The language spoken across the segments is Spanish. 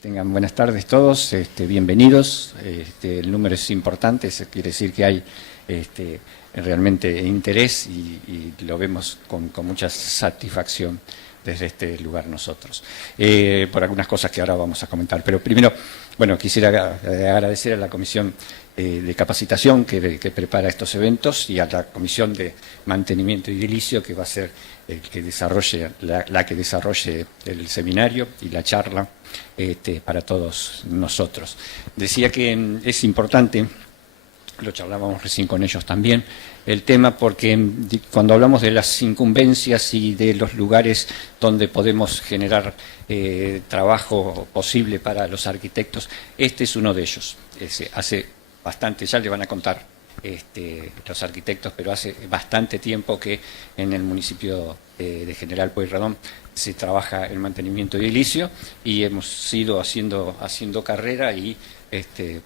Tengan buenas tardes todos, bienvenidos. El número es importante, eso quiere decir que hay realmente interés y lo vemos con mucha satisfacción desde este lugar nosotros. Por algunas cosas que ahora vamos a comentar, pero primero, bueno, quisiera agradecer a la Comisión de Capacitación que prepara estos eventos y a la Comisión de Mantenimiento Edilicio que va a ser el que desarrolle, la que desarrolle el seminario y la charla para todos nosotros. Decía que es importante, lo charlábamos recién con ellos también, el tema porque cuando hablamos de las incumbencias y de los lugares donde podemos generar trabajo posible para los arquitectos, este es uno de ellos. Hace bastante, ya le van a contar los arquitectos, pero hace bastante tiempo que en el municipio de General Pueyrredón se trabaja el mantenimiento edilicio y hemos ido haciendo carrera y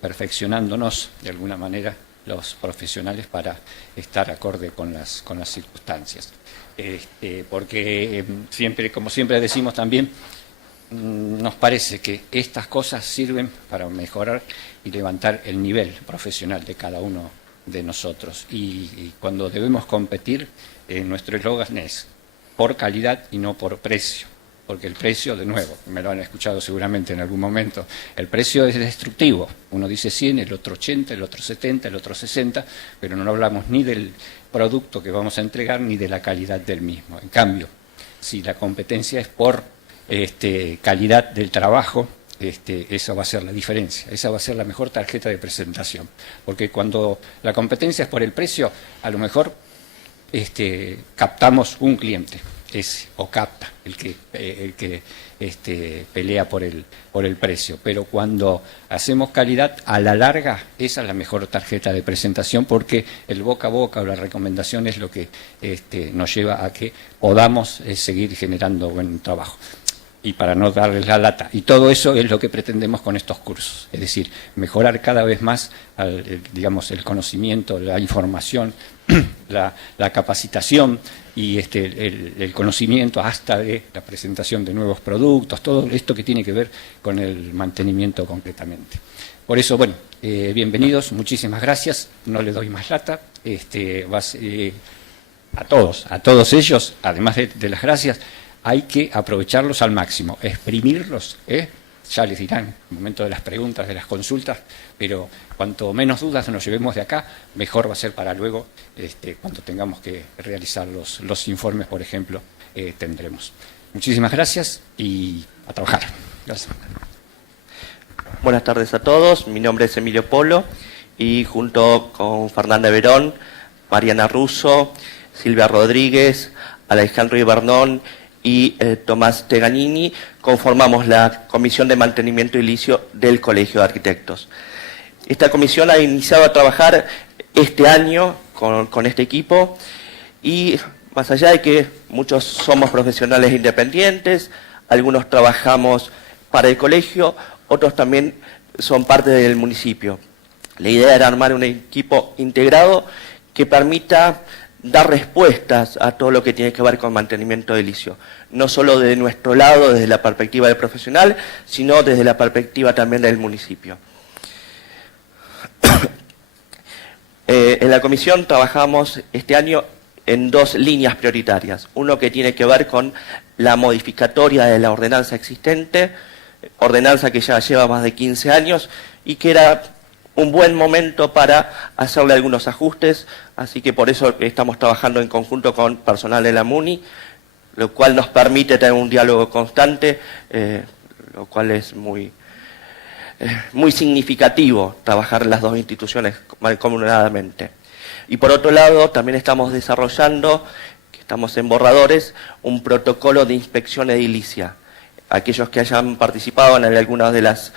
perfeccionándonos de alguna manera los profesionales para estar acorde con las circunstancias. Porque siempre, como siempre decimos también, nos parece que estas cosas sirven para mejorar y levantar el nivel profesional de cada uno de nosotros. Y cuando debemos competir, nuestro eslogan es por calidad y no por precio. Porque el precio, de nuevo, me lo han escuchado seguramente en algún momento, el precio es destructivo. Uno dice 100, el otro 80, el otro 70, el otro 60, pero no hablamos ni del producto que vamos a entregar ni de la calidad del mismo. En cambio, si la competencia es por calidad del trabajo, esa va a ser la diferencia, esa va a ser la mejor tarjeta de presentación. Porque cuando la competencia es por el precio, a lo mejor captamos un cliente. O capta el que pelea por el precio. Pero cuando hacemos calidad, a la larga, esa es la mejor tarjeta de presentación porque el boca a boca o la recomendación es lo que nos lleva a que podamos seguir generando buen trabajo. Y para no darles la lata. Y todo eso es lo que pretendemos con estos cursos. Es decir, mejorar cada vez más, digamos, el conocimiento, la información, la capacitación y el conocimiento hasta de la presentación de nuevos productos, todo esto que tiene que ver con el mantenimiento concretamente. Por eso, bueno, bienvenidos, muchísimas gracias, no les doy más lata, a todos ellos, además de las gracias, hay que aprovecharlos al máximo, exprimirlos, ya les dirán en el momento de las preguntas, de las consultas, pero cuanto menos dudas nos llevemos de acá, mejor va a ser para luego, cuando tengamos que realizar los informes, por ejemplo, tendremos. Muchísimas gracias y a trabajar. Gracias. Buenas tardes a todos, mi nombre es Emilio Polo y junto con Fernanda Verón, Mariana Russo, Silvia Rodríguez, Alejandro Ibernón y Tomás Teganini, conformamos la Comisión de Mantenimiento Edilicio del Colegio de Arquitectos. Esta comisión ha iniciado a trabajar este año con este equipo y más allá de que muchos somos profesionales independientes, algunos trabajamos para el colegio, otros también son parte del municipio. La idea era armar un equipo integrado que permita dar respuestas a todo lo que tiene que ver con mantenimiento edilicio, no solo de nuestro lado, desde la perspectiva del profesional, sino desde la perspectiva también del municipio. En la comisión trabajamos este año en dos líneas prioritarias. Uno que tiene que ver con la modificatoria de la ordenanza existente, ordenanza que ya lleva más de 15 años y que era un buen momento para hacerle algunos ajustes, así que por eso estamos trabajando en conjunto con personal de la MUNI, lo cual nos permite tener un diálogo constante, lo cual es muy significativo trabajar en las dos instituciones mancomunadamente. Y por otro lado, también estamos desarrollando, que estamos en borradores, un protocolo de inspección edilicia. Aquellos que hayan participado en algunos de los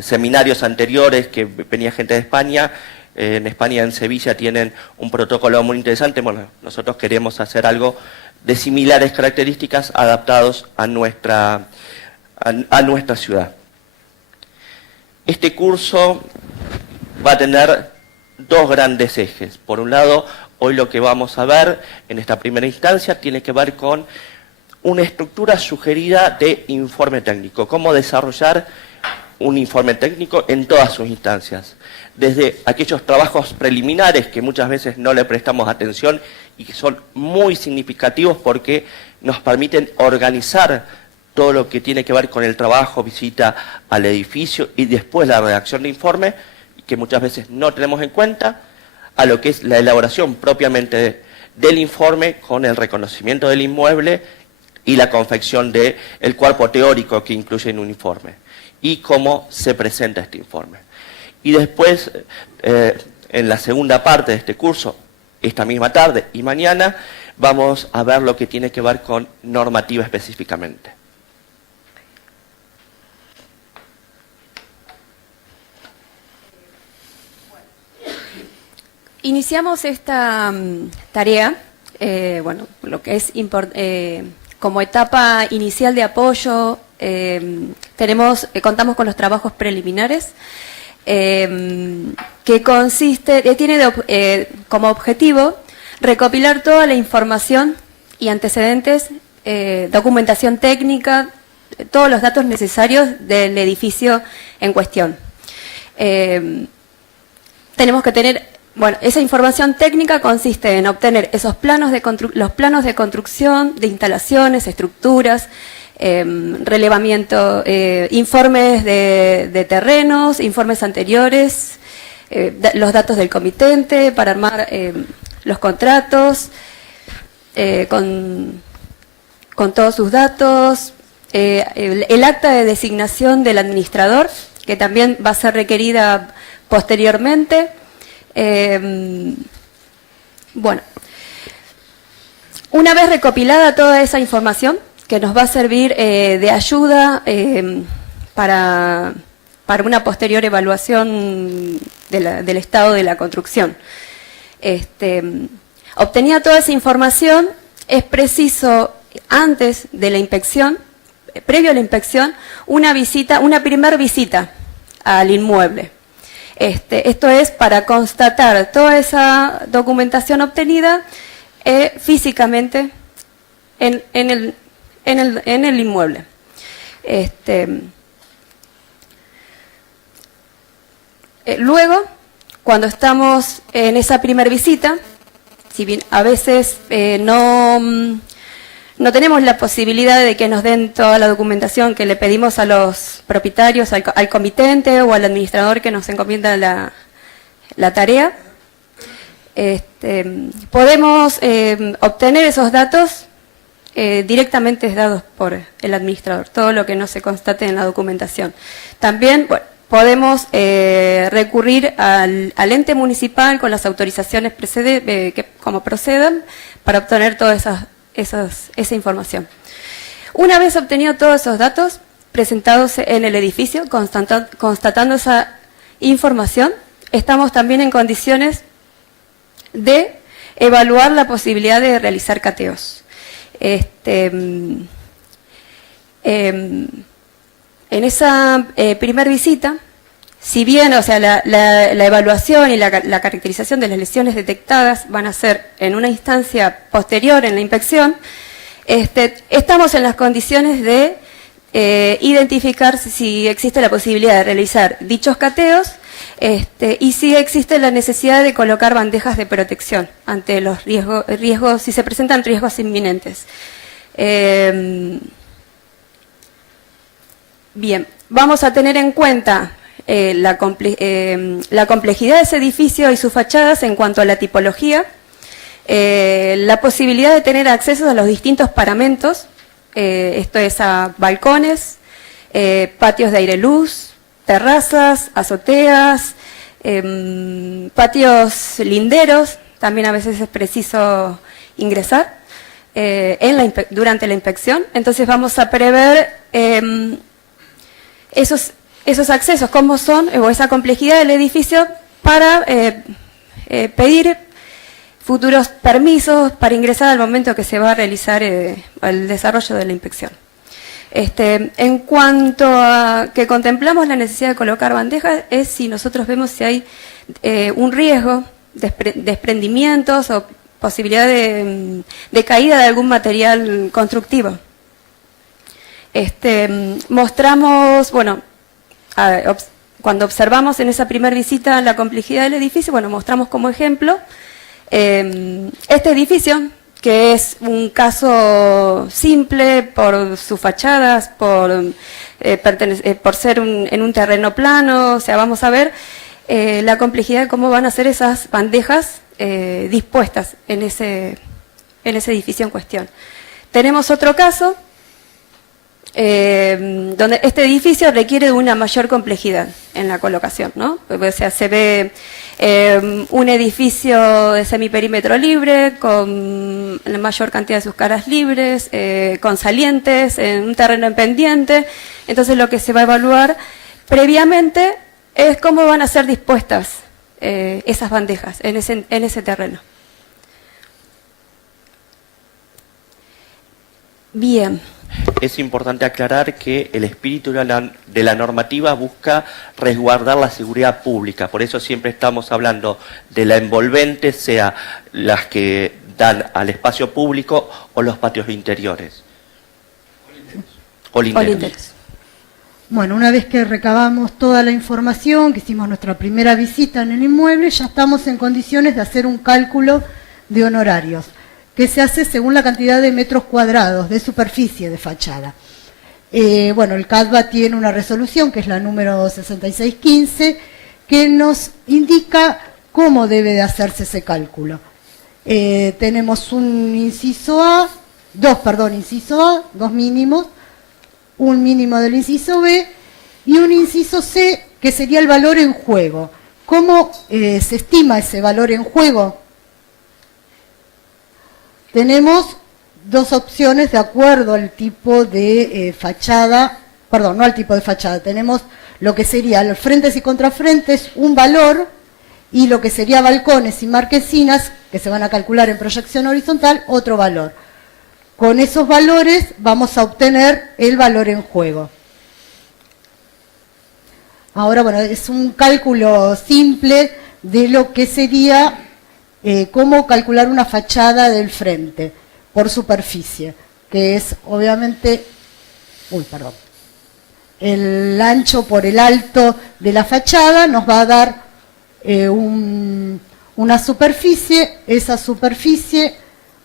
seminarios anteriores, que venía gente de España, en España, en Sevilla, tienen un protocolo muy interesante. Bueno, nosotros queremos hacer algo de similares características adaptados a nuestra ciudad. Este curso va a tener dos grandes ejes. Por un lado, hoy lo que vamos a ver en esta primera instancia tiene que ver con una estructura sugerida de informe técnico, cómo desarrollar un informe técnico en todas sus instancias, desde aquellos trabajos preliminares que muchas veces no le prestamos atención y que son muy significativos porque nos permiten organizar todo lo que tiene que ver con el trabajo, visita al edificio y después la redacción de informe, que muchas veces no tenemos en cuenta, a lo que es la elaboración propiamente del informe con el reconocimiento del inmueble y la confección del cuerpo teórico que incluye en un informe y cómo se presenta este informe. Y después, en la segunda parte de este curso, esta misma tarde y mañana, vamos a ver lo que tiene que ver con normativa específicamente. Iniciamos esta tarea, bueno, lo que es como etapa inicial de apoyo, contamos con los trabajos preliminares, que tiene como objetivo recopilar toda la información y antecedentes, documentación técnica, todos los datos necesarios del edificio en cuestión. Tenemos que tener, bueno, esa información técnica consiste en obtener esos planos los planos de construcción, de instalaciones, estructuras, relevamiento, informes de terrenos, informes anteriores, los datos del comitente para armar los contratos, con todos sus datos, el acta de designación del administrador, que también va a ser requerida posteriormente. Bueno, una vez recopilada toda esa información, que nos va a servir de ayuda para una posterior evaluación del estado de la construcción. Obtenida toda esa información, es preciso, antes de la inspección, previo a la inspección, una primer visita al inmueble. Esto es para constatar toda esa documentación obtenida físicamente en el inmueble. Luego, cuando estamos en esa primer visita, si bien a veces no tenemos la posibilidad de que nos den toda la documentación que le pedimos a los propietarios, al comitente o al administrador que nos encomienda la tarea, podemos obtener esos datos directamente dados por el administrador, todo lo que no se constate en la documentación. También, bueno, podemos recurrir al ente municipal con las autorizaciones como procedan para obtener toda esa información. Una vez obtenido todos esos datos, presentados en el edificio, constatando esa información, estamos también en condiciones de evaluar la posibilidad de realizar cateos. En esa primera visita, si bien, o sea, la evaluación y la caracterización de las lesiones detectadas van a ser en una instancia posterior en la inspección, estamos en las condiciones de identificar si existe la posibilidad de realizar dichos cateos y si existe la necesidad de colocar bandejas de protección ante los riesgos, si se presentan riesgos inminentes. Bien, vamos a tener en cuenta la complejidad de ese edificio y sus fachadas en cuanto a la tipología, la posibilidad de tener acceso a los distintos paramentos, esto es a balcones, patios de aire-luz, terrazas, azoteas, patios linderos, también a veces es preciso ingresar durante la inspección. Entonces vamos a prever esos accesos, cómo son, o esa complejidad del edificio para pedir futuros permisos para ingresar al momento que se va a realizar el desarrollo de la inspección. En cuanto a que contemplamos la necesidad de colocar bandejas, es si nosotros vemos si hay un riesgo de desprendimientos o posibilidad de caída de algún material constructivo. Mostramos, bueno, cuando observamos en esa primera visita la complejidad del edificio, bueno, mostramos como ejemplo este edificio, que es un caso simple por sus fachadas, por ser en un terreno plano. O sea, vamos a ver la complejidad de cómo van a ser esas bandejas dispuestas en ese edificio en cuestión. Tenemos otro caso donde este edificio requiere de una mayor complejidad en la colocación, ¿no? O sea, se ve un edificio de semiperímetro libre, con la mayor cantidad de sus caras libres, con salientes, en un terreno en pendiente. Entonces lo que se va a evaluar previamente es cómo van a ser dispuestas esas bandejas en ese terreno. Bien. Es importante aclarar que el espíritu de la normativa busca resguardar la seguridad pública, por eso siempre estamos hablando de la envolvente, sea las que dan al espacio público o los patios interiores. O linderos. Bueno, una vez que recabamos toda la información, que hicimos nuestra primera visita en el inmueble, ya estamos en condiciones de hacer un cálculo de honorarios, que se hace según la cantidad de metros cuadrados de superficie de fachada. Bueno, el CADVA tiene una resolución, que es la número 6615, que nos indica cómo debe de hacerse ese cálculo. Tenemos un inciso A, dos mínimos, un mínimo del inciso B y un inciso C, que sería el valor en juego. ¿Cómo se estima ese valor en juego? Tenemos dos opciones de acuerdo al tipo de fachada, perdón, no al tipo de fachada, tenemos lo que sería los frentes y contrafrentes, un valor, y lo que sería balcones y marquesinas, que se van a calcular en proyección horizontal, otro valor. Con esos valores vamos a obtener el valor en juego. Ahora, bueno, es un cálculo simple de lo que sería cómo calcular una fachada del frente por superficie, que es obviamente, el ancho por el alto de la fachada nos va a dar una superficie. Esa superficie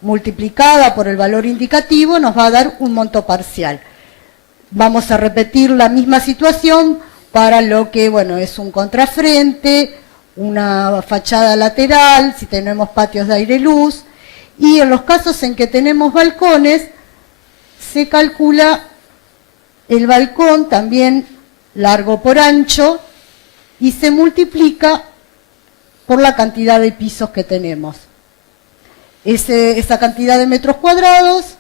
multiplicada por el valor indicativo nos va a dar un monto parcial. Vamos a repetir la misma situación para lo que, bueno, es un contrafrente, una fachada lateral, si tenemos patios de aire-luz, y en los casos en que tenemos balcones, se calcula el balcón también largo por ancho y se multiplica por la cantidad de pisos que tenemos. Esa cantidad de metros cuadrados,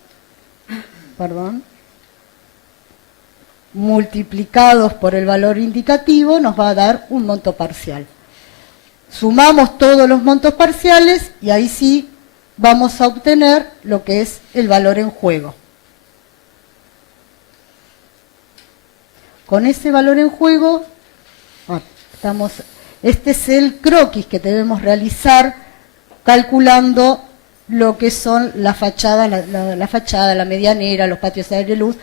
multiplicados por el valor indicativo, nos va a dar un monto parcial. Sumamos todos los montos parciales y ahí sí vamos a obtener lo que es el valor en juego. Con ese valor en juego, este es el croquis que debemos realizar calculando lo que son la fachada, la medianera, los patios de aire luz,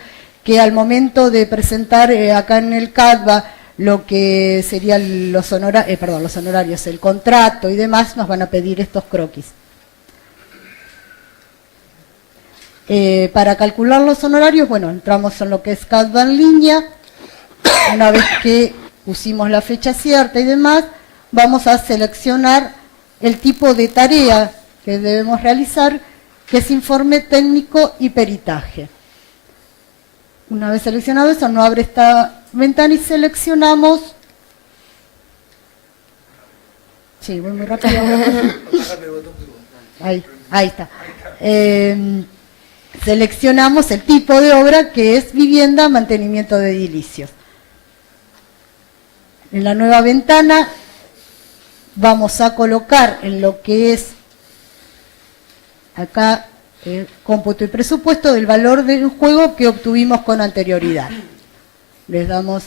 que al momento de presentar acá en el CADVA lo que serían los honorarios, el contrato y demás, nos van a pedir estos croquis. Para calcular los honorarios, bueno, entramos en lo que es CADVA en línea. Una vez que pusimos la fecha cierta y demás, vamos a seleccionar el tipo de tarea que debemos realizar, que es informe técnico y peritaje. Una vez seleccionado eso, no abre esta ventana y seleccionamos. Sí, voy muy rápido. Ahí está. Seleccionamos el tipo de obra, que es vivienda, mantenimiento de edilicios. En la nueva ventana vamos a colocar en lo que es acá cómputo y presupuesto del valor del juego que obtuvimos con anterioridad. Les damos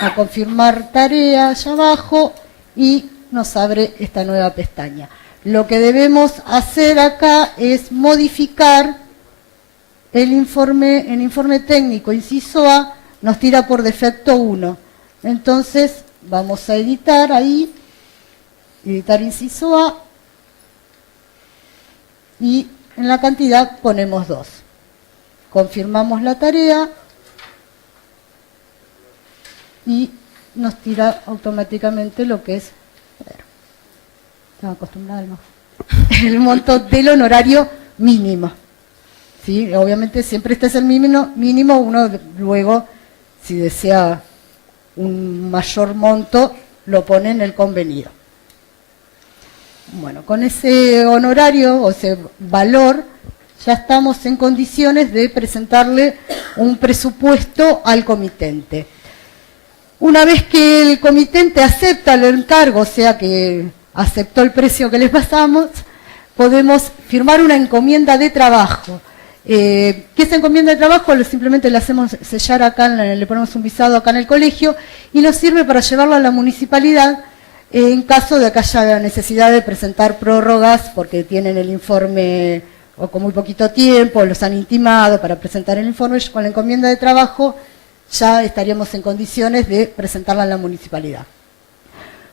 a confirmar tarea allá abajo y nos abre esta nueva pestaña. Lo que debemos hacer acá es modificar el informe técnico inciso A nos tira por defecto 1. Entonces vamos a editar ahí, editar inciso A, y en la cantidad ponemos 2. Confirmamos la tarea y nos tira automáticamente lo que es, estaba acostumbrada al el monto del honorario mínimo. ¿Sí? Obviamente siempre este es el mínimo, uno luego, si desea un mayor monto, lo pone en el convenido. Bueno, con ese honorario o ese valor ya estamos en condiciones de presentarle un presupuesto al comitente. Una vez que el comitente acepta el encargo, o sea que aceptó el precio que les pasamos, podemos firmar una encomienda de trabajo. ¿Qué es encomienda de trabajo? Simplemente le hacemos sellar acá, le ponemos un visado acá en el colegio y nos sirve para llevarlo a la municipalidad en caso de que haya necesidad de presentar prórrogas porque tienen el informe o con muy poquito tiempo, los han intimado para presentar el informe. Con la encomienda de trabajo ya estaríamos en condiciones de presentarla en la municipalidad.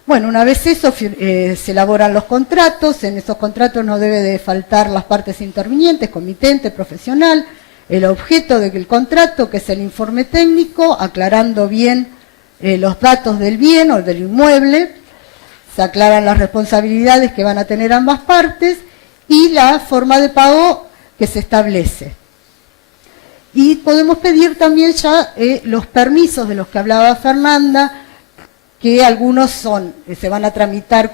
Bueno, una vez eso, se elaboran los contratos. En esos contratos no debe de faltar las partes intervinientes, comitente, profesional, el objeto del contrato, que es el informe técnico, aclarando bien los datos del bien o del inmueble, se aclaran las responsabilidades que van a tener ambas partes y la forma de pago que se establece. Y podemos pedir también ya los permisos de los que hablaba Fernanda, que algunos se van a tramitar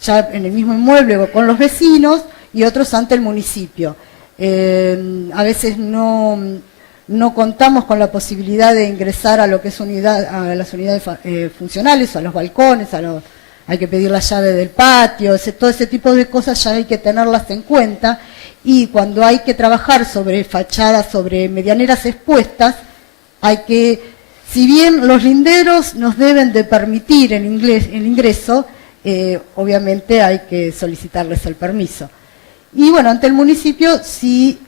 ya en el mismo inmueble o con los vecinos y otros ante el municipio. A veces no contamos con la posibilidad de ingresar a lo que es a las unidades funcionales, a los balcones, hay que pedir la llave del patio, todo ese tipo de cosas ya hay que tenerlas en cuenta. Y cuando hay que trabajar sobre fachadas, sobre medianeras expuestas, hay que, si bien los linderos nos deben de permitir el ingreso, obviamente hay que solicitarles el permiso. Y bueno, ante el municipio, si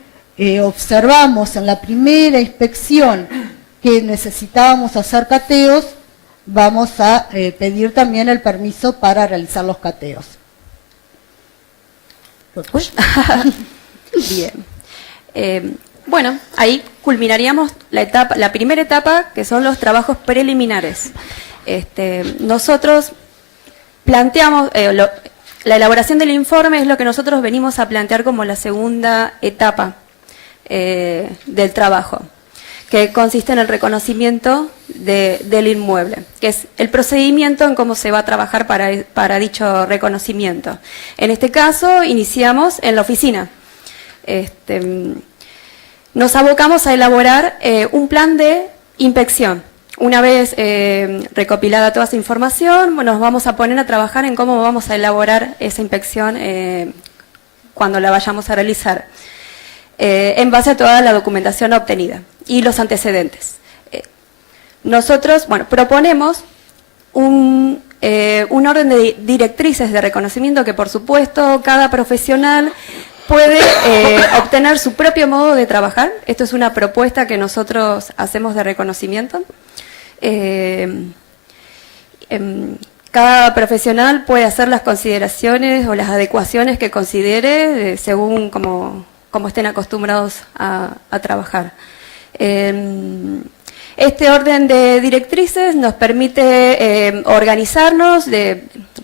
observamos en la primera inspección que necesitábamos hacer cateos, vamos a pedir también el permiso para realizar los cateos. Bien. Bueno, ahí culminaríamos la primera etapa, que son los trabajos preliminares. Nosotros planteamos, la elaboración del informe es lo que nosotros venimos a plantear como la segunda etapa del trabajo, que consiste en el reconocimiento del inmueble, que es el procedimiento en cómo se va a trabajar para dicho reconocimiento. En este caso, iniciamos en la oficina. Nos abocamos a elaborar un plan de inspección. Una vez recopilada toda esa información, nos vamos a poner a trabajar en cómo vamos a elaborar esa inspección cuando la vayamos a realizar, en base a toda la documentación obtenida y los antecedentes. Nosotros, proponemos un orden de directrices de reconocimiento que, por supuesto, cada profesional puede obtener su propio modo de trabajar. Esto es una propuesta que nosotros hacemos de reconocimiento. Cada profesional puede hacer las consideraciones o las adecuaciones que considere según como estén acostumbrados a trabajar. Este orden de directrices nos permite organizarnos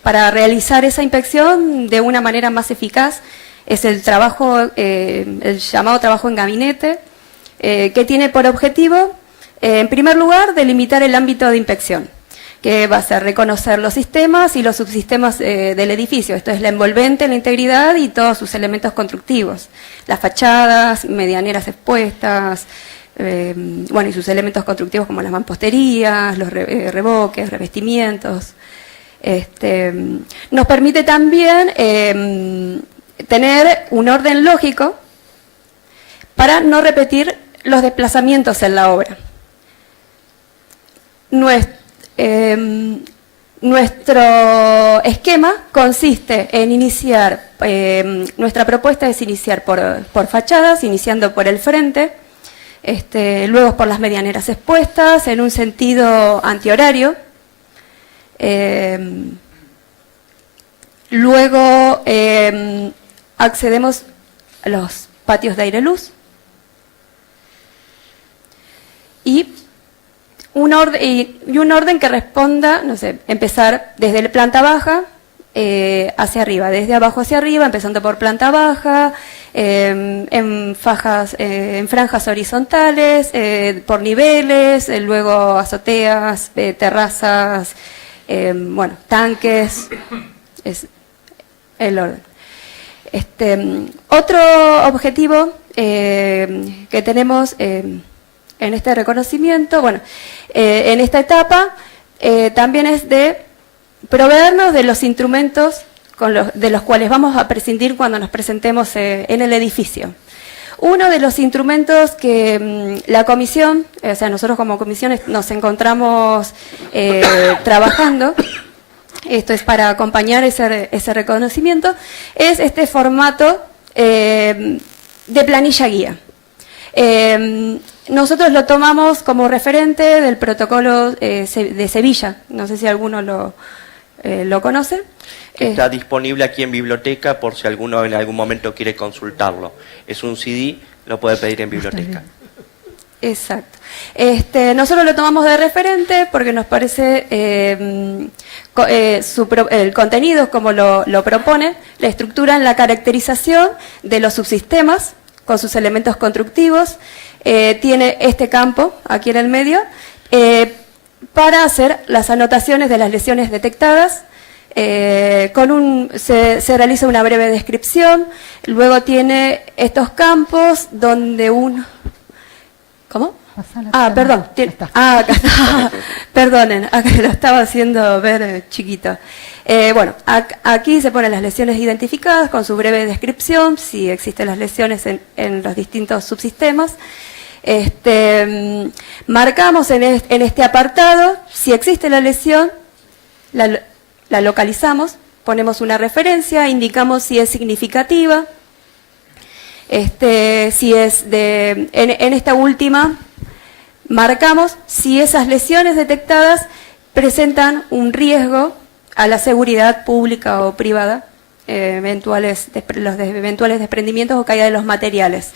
para realizar esa inspección de una manera más eficaz. Es el llamado trabajo en gabinete, que tiene por objetivo, en primer lugar, delimitar el ámbito de inspección, que va a ser reconocer los sistemas y los subsistemas del edificio. Esto es la envolvente, la integridad y todos sus elementos constructivos, las fachadas, medianeras expuestas, y sus elementos constructivos como las mamposterías, los revoques, revestimientos. Nos permite también tener un orden lógico para no repetir los desplazamientos en la obra. Nuestro esquema consiste en iniciar, nuestra propuesta es iniciar por fachadas, iniciando por el frente, luego por las medianeras expuestas, en un sentido antihorario. Luego accedemos a los patios de aire-luz y un orden que responda, no sé, empezar desde la planta baja hacia arriba, desde abajo hacia arriba, empezando por planta baja, en franjas horizontales, por niveles, luego azoteas, terrazas, bueno, tanques, es el orden. Otro objetivo que tenemos en este reconocimiento, bueno, en esta etapa, también es de proveernos de los instrumentos de los cuales vamos a prescindir cuando nos presentemos en el edificio. Uno de los instrumentos que la comisión, o sea, nosotros como comisión nos encontramos trabajando, esto es para acompañar ese reconocimiento, es este formato de planilla guía. Nosotros lo tomamos como referente del protocolo de Sevilla, no sé si alguno lo conoce. Está disponible aquí en biblioteca por si alguno en algún momento quiere consultarlo. Es un CD, lo puede pedir en biblioteca. Exacto. Nosotros lo tomamos de referente porque nos parece el contenido como lo propone, la estructura en la caracterización de los subsistemas con sus elementos constructivos, tiene este campo aquí en el medio para hacer las anotaciones de las lesiones detectadas. Se realiza una breve descripción, luego tiene estos campos donde ¿Cómo? Perdón. Acá está. Perdonen, acá lo estaba haciendo ver chiquito. Bueno, aquí se ponen las lesiones identificadas con su breve descripción, si existen las lesiones en los distintos subsistemas. Marcamos en este apartado, si existe la lesión, la localizamos, ponemos una referencia, indicamos si es significativa, si es en esta última, marcamos si esas lesiones detectadas presentan un riesgo a la seguridad pública o privada, eventuales desprendimientos o caída de los materiales.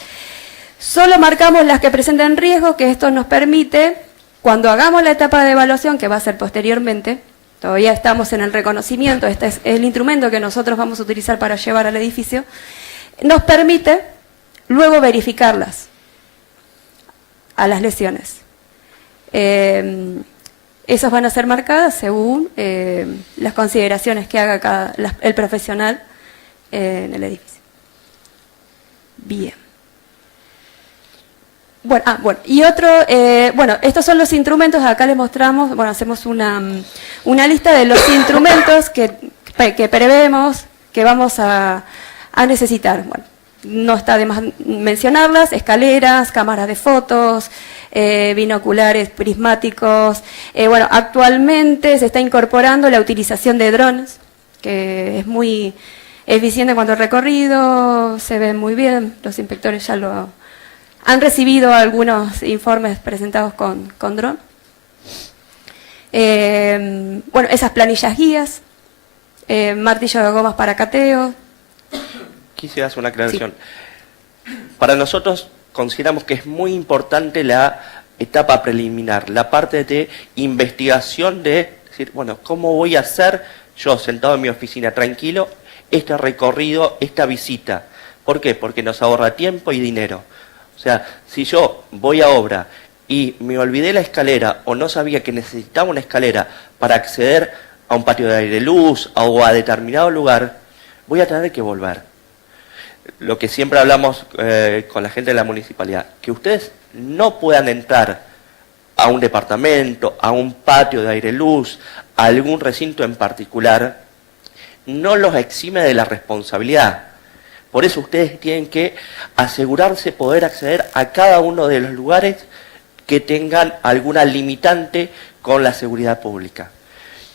Solo marcamos las que presenten riesgo, que esto nos permite, cuando hagamos la etapa de evaluación, que va a ser posteriormente, todavía estamos en el reconocimiento, este es el instrumento que nosotros vamos a utilizar para llevar al edificio, nos permite luego verificarlas a las lesiones. Esas van a ser marcadas según las consideraciones que haga el profesional en el edificio. Bien. Bueno, y estos son los instrumentos, acá les mostramos, hacemos una lista de los instrumentos que prevemos que vamos a necesitar. Bueno, no está de más mencionarlas: escaleras, cámaras de fotos, binoculares, prismáticos. Actualmente se está incorporando la utilización de drones, que es muy eficiente en cuanto al recorrido, se ven muy bien, los inspectores ya han recibido algunos informes presentados con dron. Esas planillas guías, martillo de gomas para cateo. Quisiera hacer una aclaración. Sí. Para nosotros consideramos que es muy importante la etapa preliminar, la parte de investigación de decir, ¿cómo voy a hacer yo sentado en mi oficina tranquilo este recorrido, esta visita? ¿Por qué? Porque nos ahorra tiempo y dinero. O sea, si yo voy a obra y me olvidé la escalera o no sabía que necesitaba una escalera para acceder a un patio de aire luz o a determinado lugar, voy a tener que volver. Lo que siempre hablamos con la gente de la municipalidad, que ustedes no puedan entrar a un departamento, a un patio de aire luz, a algún recinto en particular, no los exime de la responsabilidad. Por eso ustedes tienen que asegurarse poder acceder a cada uno de los lugares que tengan alguna limitante con la seguridad pública.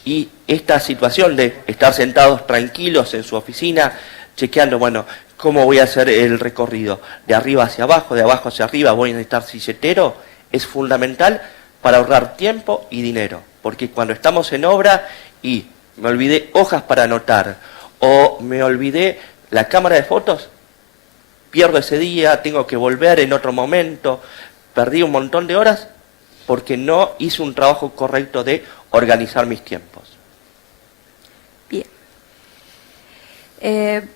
Y esta situación de estar sentados tranquilos en su oficina, chequeando, ¿Cómo voy a hacer el recorrido? ¿De arriba hacia abajo, de abajo hacia arriba? ¿Voy a necesitar silletero? Es fundamental para ahorrar tiempo y dinero, porque cuando estamos en obra y me olvidé hojas para anotar o me olvidé la cámara de fotos, pierdo ese día, tengo que volver en otro momento, perdí un montón de horas porque no hice un trabajo correcto de organizar mis tiempos. Bien.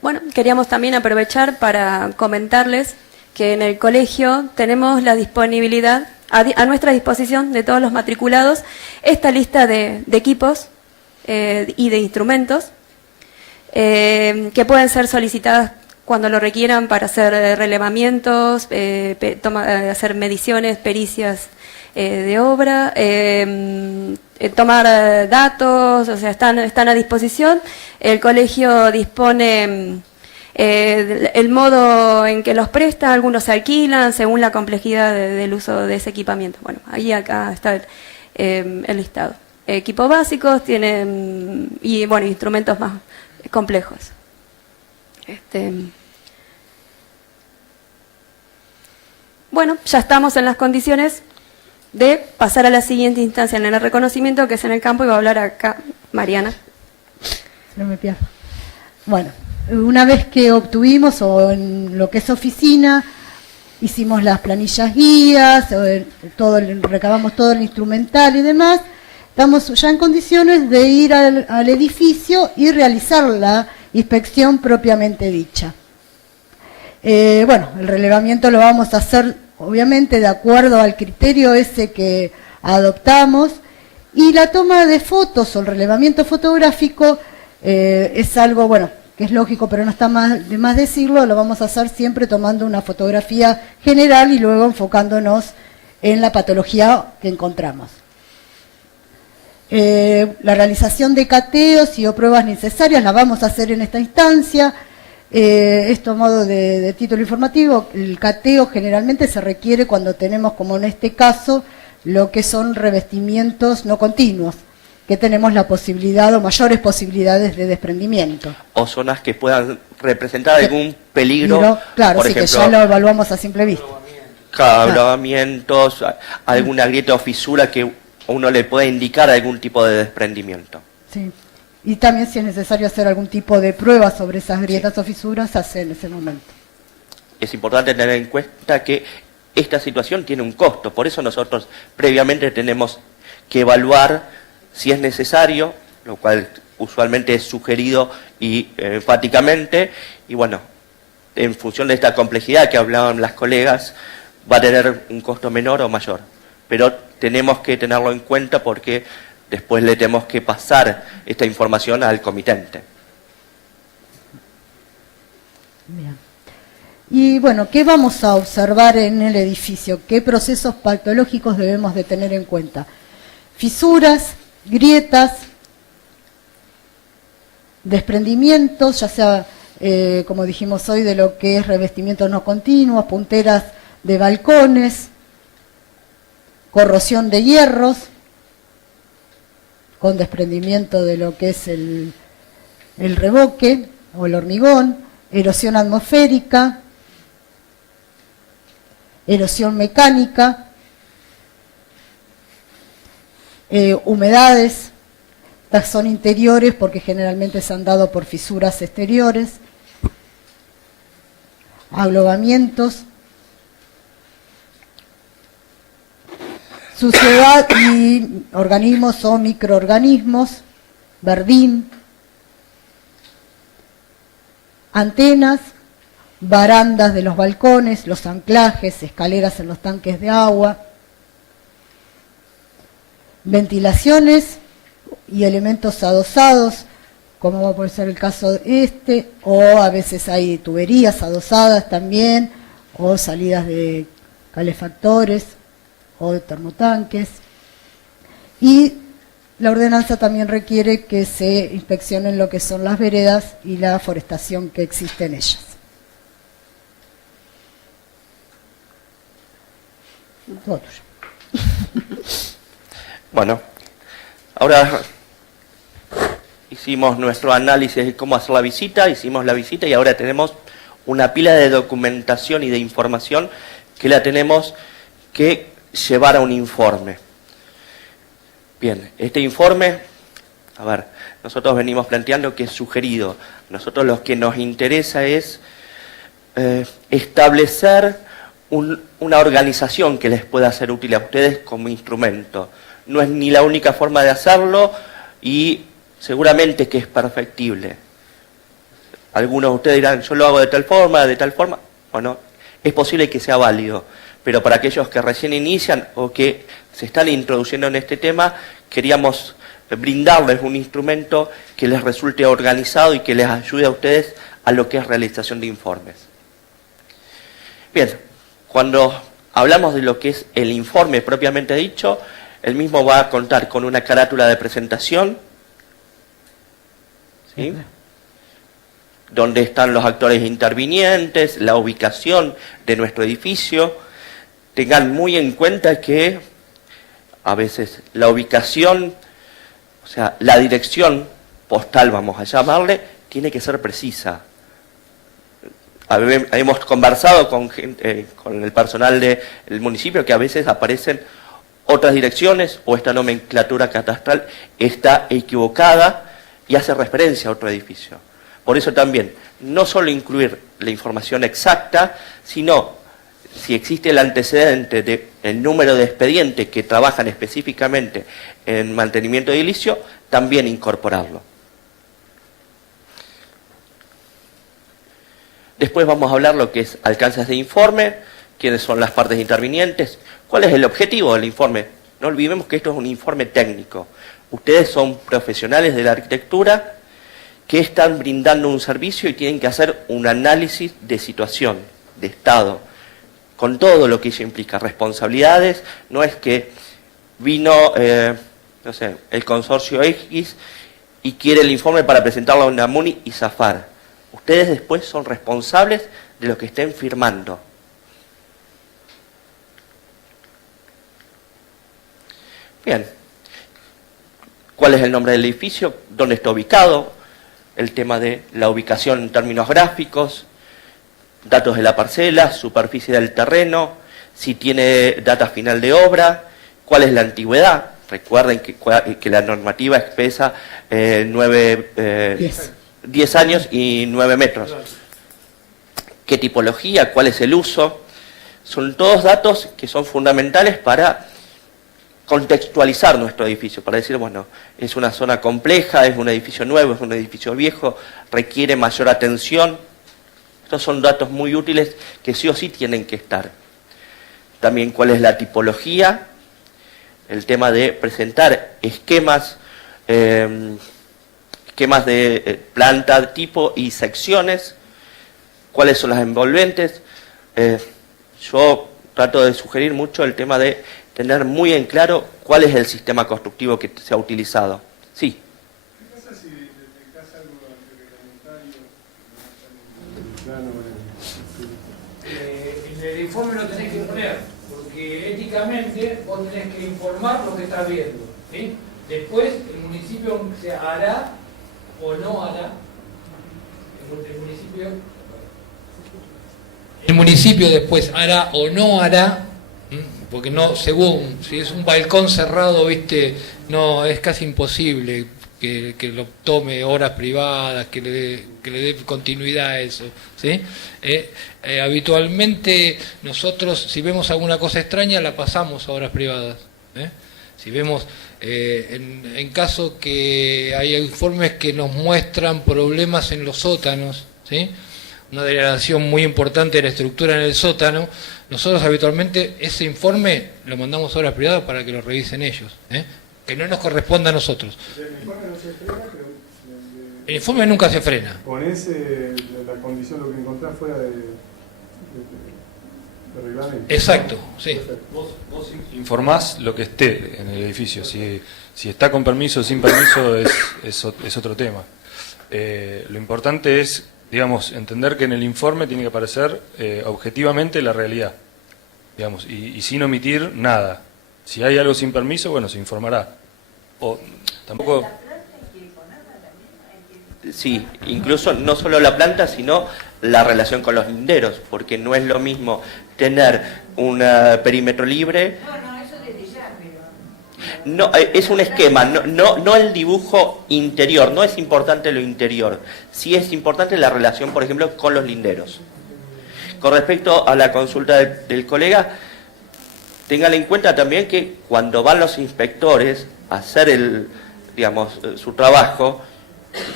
Bueno, queríamos también aprovechar para comentarles que en el colegio tenemos la disponibilidad, a nuestra disposición de todos los matriculados, esta lista de equipos y de instrumentos que pueden ser solicitadas cuando lo requieran para hacer relevamientos, hacer mediciones, pericias de obra, tomar datos, o sea, están a disposición. El colegio dispone el modo en que los presta, algunos se alquilan según la complejidad del uso de ese equipamiento. Bueno, ahí acá está el listado. Equipos básicos tienen, y bueno, instrumentos más complejos. Bueno, ya estamos en las condiciones de pasar a la siguiente instancia en el reconocimiento, que es en el campo, y va a hablar acá Mariana. No me pierdo. Bueno, una vez que obtuvimos, o en lo que es oficina, hicimos las planillas guías, recabamos todo el instrumental y demás, estamos ya en condiciones de ir al edificio y realizar la inspección propiamente dicha. Bueno, el relevamiento lo vamos a hacer obviamente de acuerdo al criterio ese que adoptamos, y la toma de fotos o el relevamiento fotográfico es algo, bueno, que es lógico, pero no está de más decirlo, lo vamos a hacer siempre tomando una fotografía general y luego enfocándonos en la patología que encontramos. La realización de cateos y o pruebas necesarias la vamos a hacer en esta instancia. Esto a modo de título informativo, el cateo generalmente se requiere cuando tenemos, como en este caso, lo que son revestimientos no continuos, que tenemos la posibilidad o mayores posibilidades de desprendimiento. O zonas que puedan representar algún peligro. Claro, por sí, ejemplo, que ya lo evaluamos a simple vista. Clavamientos, alguna grieta o fisura que uno le pueda indicar algún tipo de desprendimiento. Sí. Y también si es necesario hacer algún tipo de prueba sobre esas grietas o fisuras, se hace en ese momento. Es importante tener en cuenta que esta situación tiene un costo, por eso nosotros previamente tenemos que evaluar si es necesario, lo cual usualmente es sugerido y enfáticamente, y bueno, en función de esta complejidad que hablaban las colegas, va a tener un costo menor o mayor, pero tenemos que tenerlo en cuenta porque después le tenemos que pasar esta información al comitente. Bien. Y bueno, ¿qué vamos a observar en el edificio? ¿Qué procesos patológicos debemos de tener en cuenta? Fisuras, grietas, desprendimientos, ya sea, como dijimos hoy, de lo que es revestimientos no continuos, punteras de balcones, corrosión de hierros, con desprendimiento de lo que es el revoque o el hormigón, erosión atmosférica, erosión mecánica, humedades, estas son interiores porque generalmente se han dado por fisuras exteriores, aglobamientos, suciedad y organismos o microorganismos, verdín, antenas, barandas de los balcones, los anclajes, escaleras en los tanques de agua, ventilaciones y elementos adosados, como puede ser el caso de este, o a veces hay tuberías adosadas también, o salidas de calefactores o de termotanques. Y la ordenanza también requiere que se inspeccionen lo que son las veredas y la forestación que existe en ellas. Todo tuyo. Bueno, ahora hicimos nuestro análisis de cómo hacer la visita, hicimos la visita y ahora tenemos una pila de documentación y de información que la tenemos que llevar a un informe. Bien, este informe, a ver, nosotros venimos planteando que es sugerido. Nosotros lo que nos interesa es establecer una organización que les pueda ser útil a ustedes como instrumento. No es ni la única forma de hacerlo y seguramente que es perfectible. Algunos de ustedes dirán, yo lo hago de tal forma. Bueno, es posible que sea válido, pero para aquellos que recién inician o que se están introduciendo en este tema, queríamos brindarles un instrumento que les resulte organizado y que les ayude a ustedes a lo que es realización de informes. Bien, cuando hablamos de lo que es el informe propiamente dicho, el mismo va a contar con una carátula de presentación, ¿sí?, donde están los actores intervinientes, la ubicación de nuestro edificio. Tengan muy en cuenta que a veces la ubicación, o sea, la dirección postal, vamos a llamarle, tiene que ser precisa. Hemos conversado con el personal del municipio que a veces aparecen otras direcciones o esta nomenclatura catastral está equivocada y hace referencia a otro edificio. Por eso también, no solo incluir la información exacta, sino si existe el antecedente del número de expedientes que trabajan específicamente en mantenimiento edilicio, también incorporarlo. Después vamos a hablar lo que es alcances de informe, quiénes son las partes intervinientes, cuál es el objetivo del informe. No olvidemos que esto es un informe técnico. Ustedes son profesionales de la arquitectura que están brindando un servicio y tienen que hacer un análisis de situación, de estado, con todo lo que ello implica, responsabilidades. No es que vino, no sé, el consorcio X y quiere el informe para presentarlo a una MUNI y zafar. Ustedes después son responsables de lo que estén firmando. Bien. ¿Cuál es el nombre del edificio? ¿Dónde está ubicado? El tema de la ubicación en términos gráficos, datos de la parcela, superficie del terreno, si tiene data final de obra, cuál es la antigüedad. Recuerden que la normativa expresa 10 años y 9 metros. ¿Qué tipología? ¿Cuál es el uso? Son todos datos que son fundamentales para contextualizar nuestro edificio, para decir, bueno, es una zona compleja, es un edificio nuevo, es un edificio viejo, requiere mayor atención. Estos son datos muy útiles que sí o sí tienen que estar. También cuál es la tipología, el tema de presentar esquemas de planta, tipo y secciones, cuáles son las envolventes. Yo trato de sugerir mucho el tema de tener muy en claro cuál es el sistema constructivo que se ha utilizado. Sí. ¿Qué pasa si detectás algo antirreglamentario? En el informe lo tenés que poner, porque éticamente vos tenés que informar lo que estás viendo, ¿sí? Después el municipio se hará o no hará. El municipio después hará o no hará. Porque no, según, si es un balcón cerrado, viste, no, es casi imposible que lo tome horas privadas, que le dé continuidad a eso, ¿sí? Habitualmente nosotros, si vemos alguna cosa extraña, la pasamos a horas privadas, ¿eh? Si vemos, en caso que hay informes que nos muestran problemas en los sótanos, ¿sí?, una degradación muy importante de la estructura en el sótano, nosotros habitualmente ese informe lo mandamos a horas privadas para que lo revisen ellos, ¿eh? Que no nos corresponda a nosotros. O sea, el informe no se frena, pero... El informe nunca se frena. Ponés la condición, lo que encontrás fuera de reglamento. Exacto, sí. Vos informás lo que esté en el edificio. Si está con permiso o sin permiso es otro tema. Lo importante es, digamos, entender que en el informe tiene que aparecer objetivamente la realidad, digamos, y sin omitir nada. Si hay algo sin permiso, bueno, se informará. O tampoco... Sí, incluso no solo la planta, sino la relación con los linderos, porque no es lo mismo tener un perímetro libre. No, es un esquema, no el dibujo interior, no es importante lo interior, sí es importante la relación, por ejemplo, con los linderos. Con respecto a la consulta del colega, tengan en cuenta también que cuando van los inspectores a hacer su trabajo,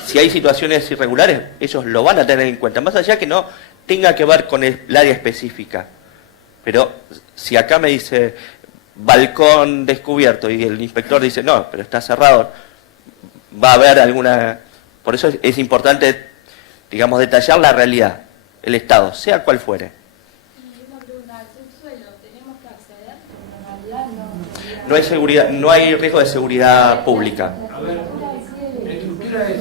si hay situaciones irregulares, ellos lo van a tener en cuenta, más allá que no tenga que ver con el área específica. Pero si acá me dice balcón descubierto y el inspector dice no, pero está cerrado, va a haber alguna... Por eso es importante, digamos, detallar la realidad, el estado, sea cual fuere. Y una pregunta, ¿al subsuelo tenemos que acceder? En realidad No hay seguridad, no hay riesgo de seguridad pública. A ver, la estructura es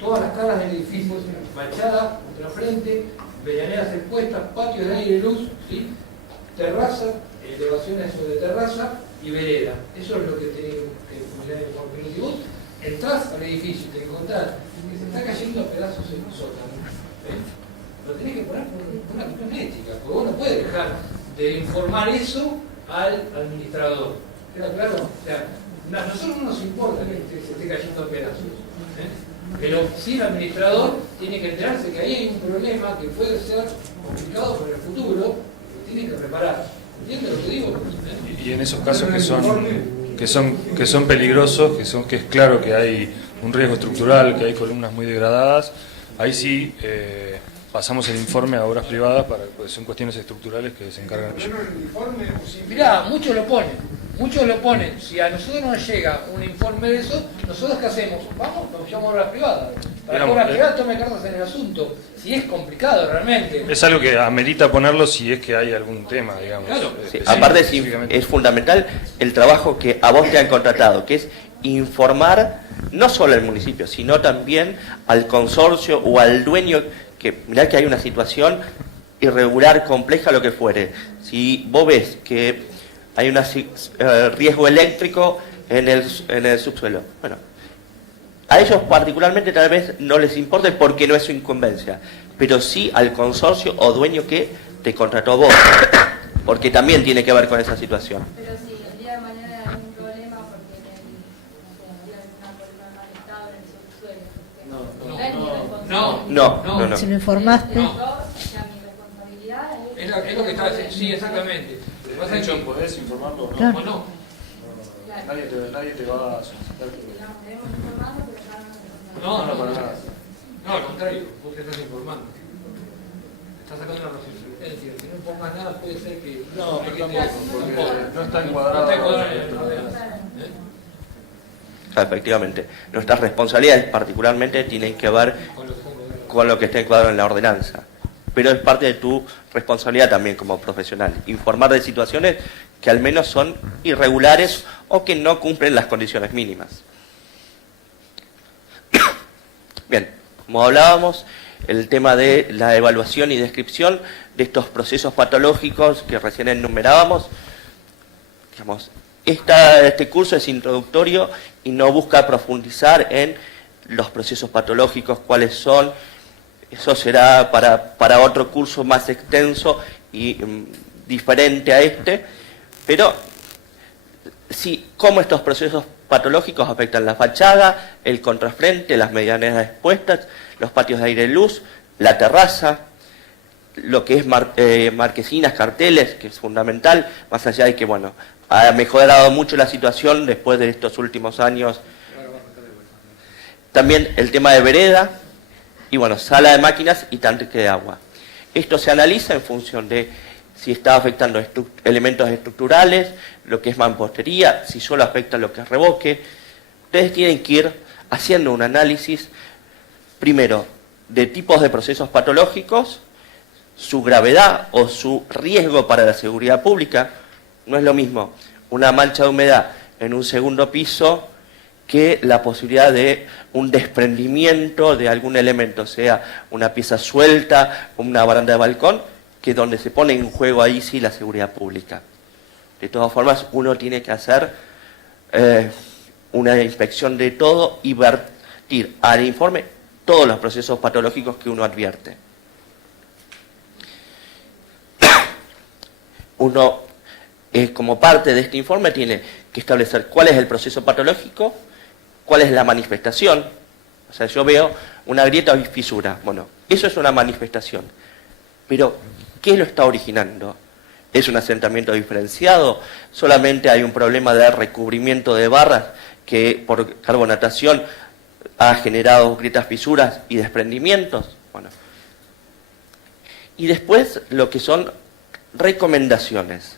todas las caras del edificio, fachada, contrafrente, medianeras expuestas, patios de aire y luz, ¿sí? Terraza, elevaciones sobre terraza y vereda. Eso es lo que tenés que mirar en porque si vos entrás al edificio y te encontrás que se está cayendo a pedazos en un sótano, lo tenés que poner por una cuestión ética, porque vos no puedes dejar de informar eso al administrador. ¿Queda claro? O sea, a nosotros no nos importa que se esté cayendo a pedazos, pero sí el administrador tiene que enterarse que ahí hay un problema que puede ser complicado para el futuro, que tiene que preparar. ¿Entiendes lo que digo? Y en esos casos que son peligrosos, que es claro que hay un riesgo estructural, que hay columnas muy degradadas, ahí sí pasamos el informe a obras privadas, pues son cuestiones estructurales que se encargan ellos. Mirá, muchos lo ponen. Si a nosotros nos llega un informe de eso, ¿nosotros qué hacemos? Vamos, nos llamamos a obras privadas. Para que obras privadas tome cartas en el asunto. Si es complicado realmente. Es algo que amerita ponerlo si es que hay algún tema, digamos. Claro. Sí, aparte es fundamental el trabajo que a vos te han contratado, que es informar no solo al municipio, sino también al consorcio o al dueño, que mirá que hay una situación irregular, compleja, lo que fuere. Si vos ves que hay un riesgo eléctrico en el subsuelo, bueno, a ellos particularmente tal vez no les importe porque no es su incumbencia, pero sí al consorcio o dueño que te contrató vos, porque también tiene que ver con esa situación. Pero si el día de mañana hay algún problema porque había alguna columna en mal estado en el subsuelo, No. Si lo informaste. mi responsabilidad Es lo que está diciendo, sí, exactamente. De hecho, ¿podés informarlo o no? Claro. ¿O no? Nadie te va a solicitar que... debemos informarnos, pero ya No, para nada. No, al contrario, vos te estás informando. Estás sacando una resistencia. Si no pongas nada, puede ser que... No, pero tampoco, porque no está No encuadrado. está encuadrado en el ordenanza. Efectivamente, nuestras responsabilidades particularmente tienen que ver con lo que está encuadrado en la ordenanza, pero es parte de tu responsabilidad también como profesional, informar de situaciones que al menos son irregulares o que no cumplen las condiciones mínimas. Bien, como hablábamos, el tema de la evaluación y descripción de estos procesos patológicos que recién enumerábamos, digamos, este curso es introductorio y no busca profundizar en los procesos patológicos, cuáles son. Eso será para otro curso más extenso y diferente a este, pero sí, cómo estos procesos patológicos afectan la fachada, el contrafrente, las medianeras expuestas, los patios de aire y luz, la terraza, lo que es marquesinas, carteles, que es fundamental, más allá de que, bueno, ha mejorado mucho la situación después de estos últimos años. También el tema de vereda, y bueno, sala de máquinas y tanque de agua. Esto se analiza en función de si está afectando elementos estructurales, lo que es mampostería, si solo afecta lo que es revoque. Ustedes tienen que ir haciendo un análisis, primero, de tipos de procesos patológicos, su gravedad o su riesgo para la seguridad pública. No es lo mismo una mancha de humedad en un segundo piso que la posibilidad de un desprendimiento de algún elemento, sea una pieza suelta, una baranda de balcón, que donde se pone en juego ahí sí la seguridad pública. De todas formas, uno tiene que hacer una inspección de todo y vertir al informe todos los procesos patológicos que uno advierte. Uno, como parte de este informe, tiene que establecer cuál es el proceso patológico, cuál es la manifestación. O sea, yo veo una grieta o fisura. Bueno, eso es una manifestación. Pero, ¿qué lo está originando? ¿Es un asentamiento diferenciado? ¿Solamente hay un problema de recubrimiento de barras que por carbonatación ha generado grietas, fisuras y desprendimientos? Bueno. Y después lo que son recomendaciones.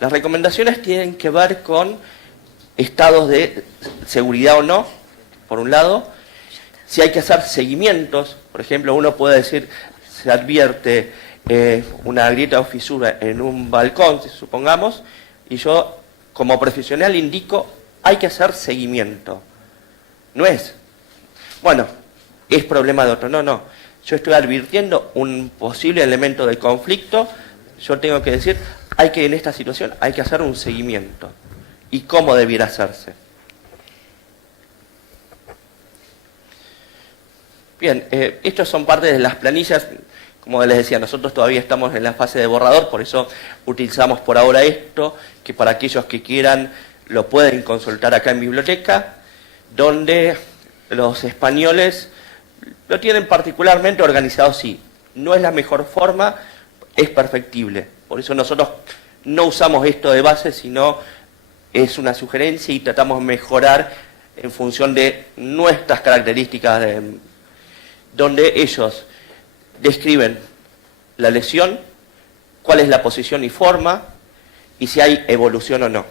Las recomendaciones tienen que ver con estados de seguridad o no, por un lado. Si hay que hacer seguimientos, por ejemplo, uno puede decir, se advierte una grieta o fisura en un balcón, supongamos, y yo como profesional indico, hay que hacer seguimiento. No es, bueno, es problema de otro, no. Yo estoy advirtiendo un posible elemento de conflicto, yo tengo que decir, en esta situación hay que hacer un seguimiento. ¿Y cómo debiera hacerse? Bien, estos son parte de las planillas. Como les decía, nosotros todavía estamos en la fase de borrador, por eso utilizamos por ahora esto, que para aquellos que quieran lo pueden consultar acá en biblioteca, donde los españoles lo tienen particularmente organizado así. No es la mejor forma, es perfectible. Por eso nosotros no usamos esto de base, sino es una sugerencia y tratamos de mejorar en función de nuestras características, donde ellos describen la lesión, cuál es la posición y forma, y si hay evolución o no.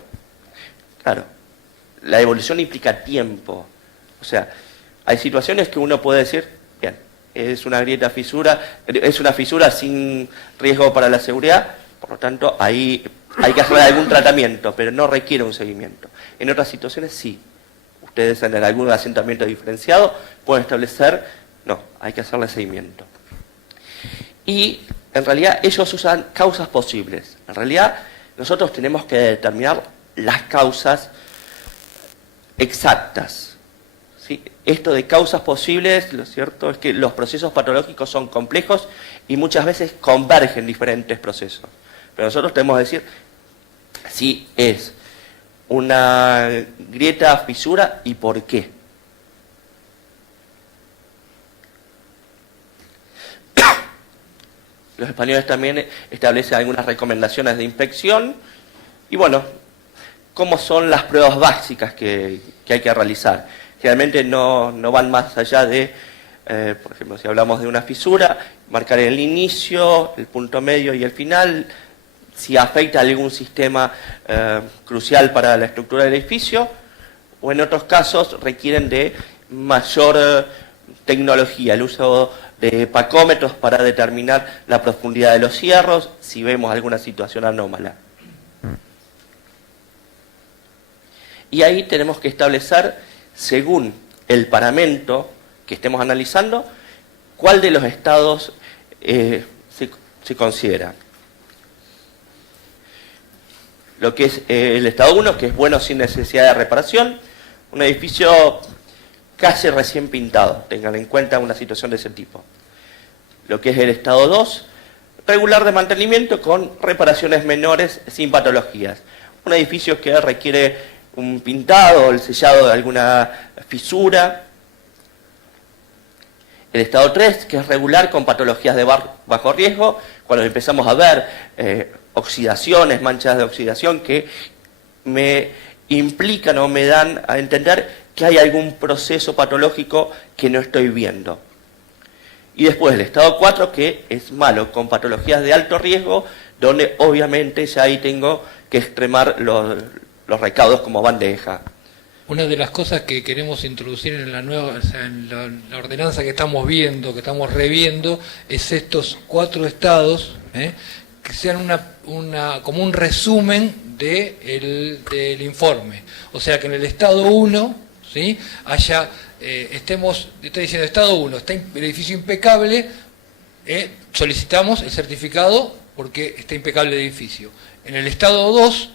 Claro, la evolución implica tiempo. O sea, hay situaciones que uno puede decir, bien, es una grieta fisura, es una fisura sin riesgo para la seguridad, por lo tanto, ahí hay que hacer algún tratamiento, pero no requiere un seguimiento. En otras situaciones sí. Ustedes en algún asentamiento diferenciado pueden establecer, no, hay que hacerle seguimiento. Y en realidad ellos usan causas posibles. En realidad nosotros tenemos que determinar las causas exactas. ¿Sí? Esto de causas posibles, lo cierto es que los procesos patológicos son complejos y muchas veces convergen diferentes procesos. Pero nosotros tenemos que decir si es una grieta, fisura y por qué. Los españoles también establecen algunas recomendaciones de inspección y bueno, ¿cómo son las pruebas básicas que hay que realizar? Generalmente no van más allá de, por ejemplo, si hablamos de una fisura, marcar el inicio, el punto medio y el final, si afecta a algún sistema crucial para la estructura del edificio, o en otros casos requieren de mayor tecnología, el uso de pacómetros para determinar la profundidad de los cierros, si vemos alguna situación anómala. Y ahí tenemos que establecer, según el paramento que estemos analizando, cuál de los estados se considera. Lo que es el estado 1, que es bueno sin necesidad de reparación, un edificio casi recién pintado, tengan en cuenta una situación de ese tipo. Lo que es el estado 2, regular de mantenimiento con reparaciones menores sin patologías. Un edificio que requiere un pintado, el sellado de alguna fisura. El estado 3, que es regular con patologías de bajo riesgo, cuando empezamos a ver oxidaciones, manchas de oxidación que me implican o me dan a entender que hay algún proceso patológico que no estoy viendo. Y después el estado 4, que es malo, con patologías de alto riesgo, donde obviamente ya ahí tengo que extremar los recaudos como bandeja. Una de las cosas que queremos introducir en la nueva, o sea, en la ordenanza que estamos viendo, que estamos reviendo, es estos 4 estados, que sean como un resumen del informe. O sea, que en el estado 1, ¿sí?, está diciendo estado 1, está el edificio impecable, solicitamos el certificado porque está impecable el edificio. En el estado 2,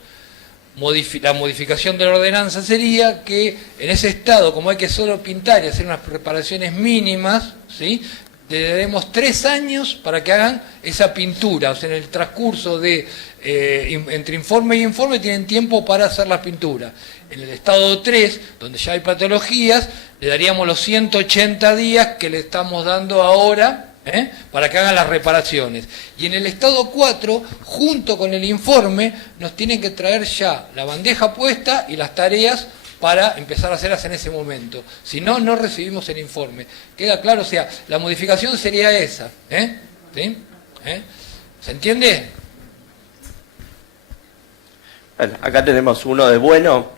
la modificación de la ordenanza sería que en ese estado, como hay que solo pintar y hacer unas reparaciones mínimas, ¿sí?, le demos 3 años para que hagan esa pintura. O sea, en el transcurso de entre informe y informe tienen tiempo para hacer la pintura. En el estado 3, donde ya hay patologías, le daríamos los 180 días que le estamos dando ahora, para que hagan las reparaciones. Y en el estado 4, junto con el informe, nos tienen que traer ya la bandeja puesta y las tareas para empezar a hacerlas en ese momento. Si no, no recibimos el informe. ¿Queda claro? O sea, la modificación sería esa. ¿Sí? ¿Se entiende? Bueno, acá tenemos uno de bueno,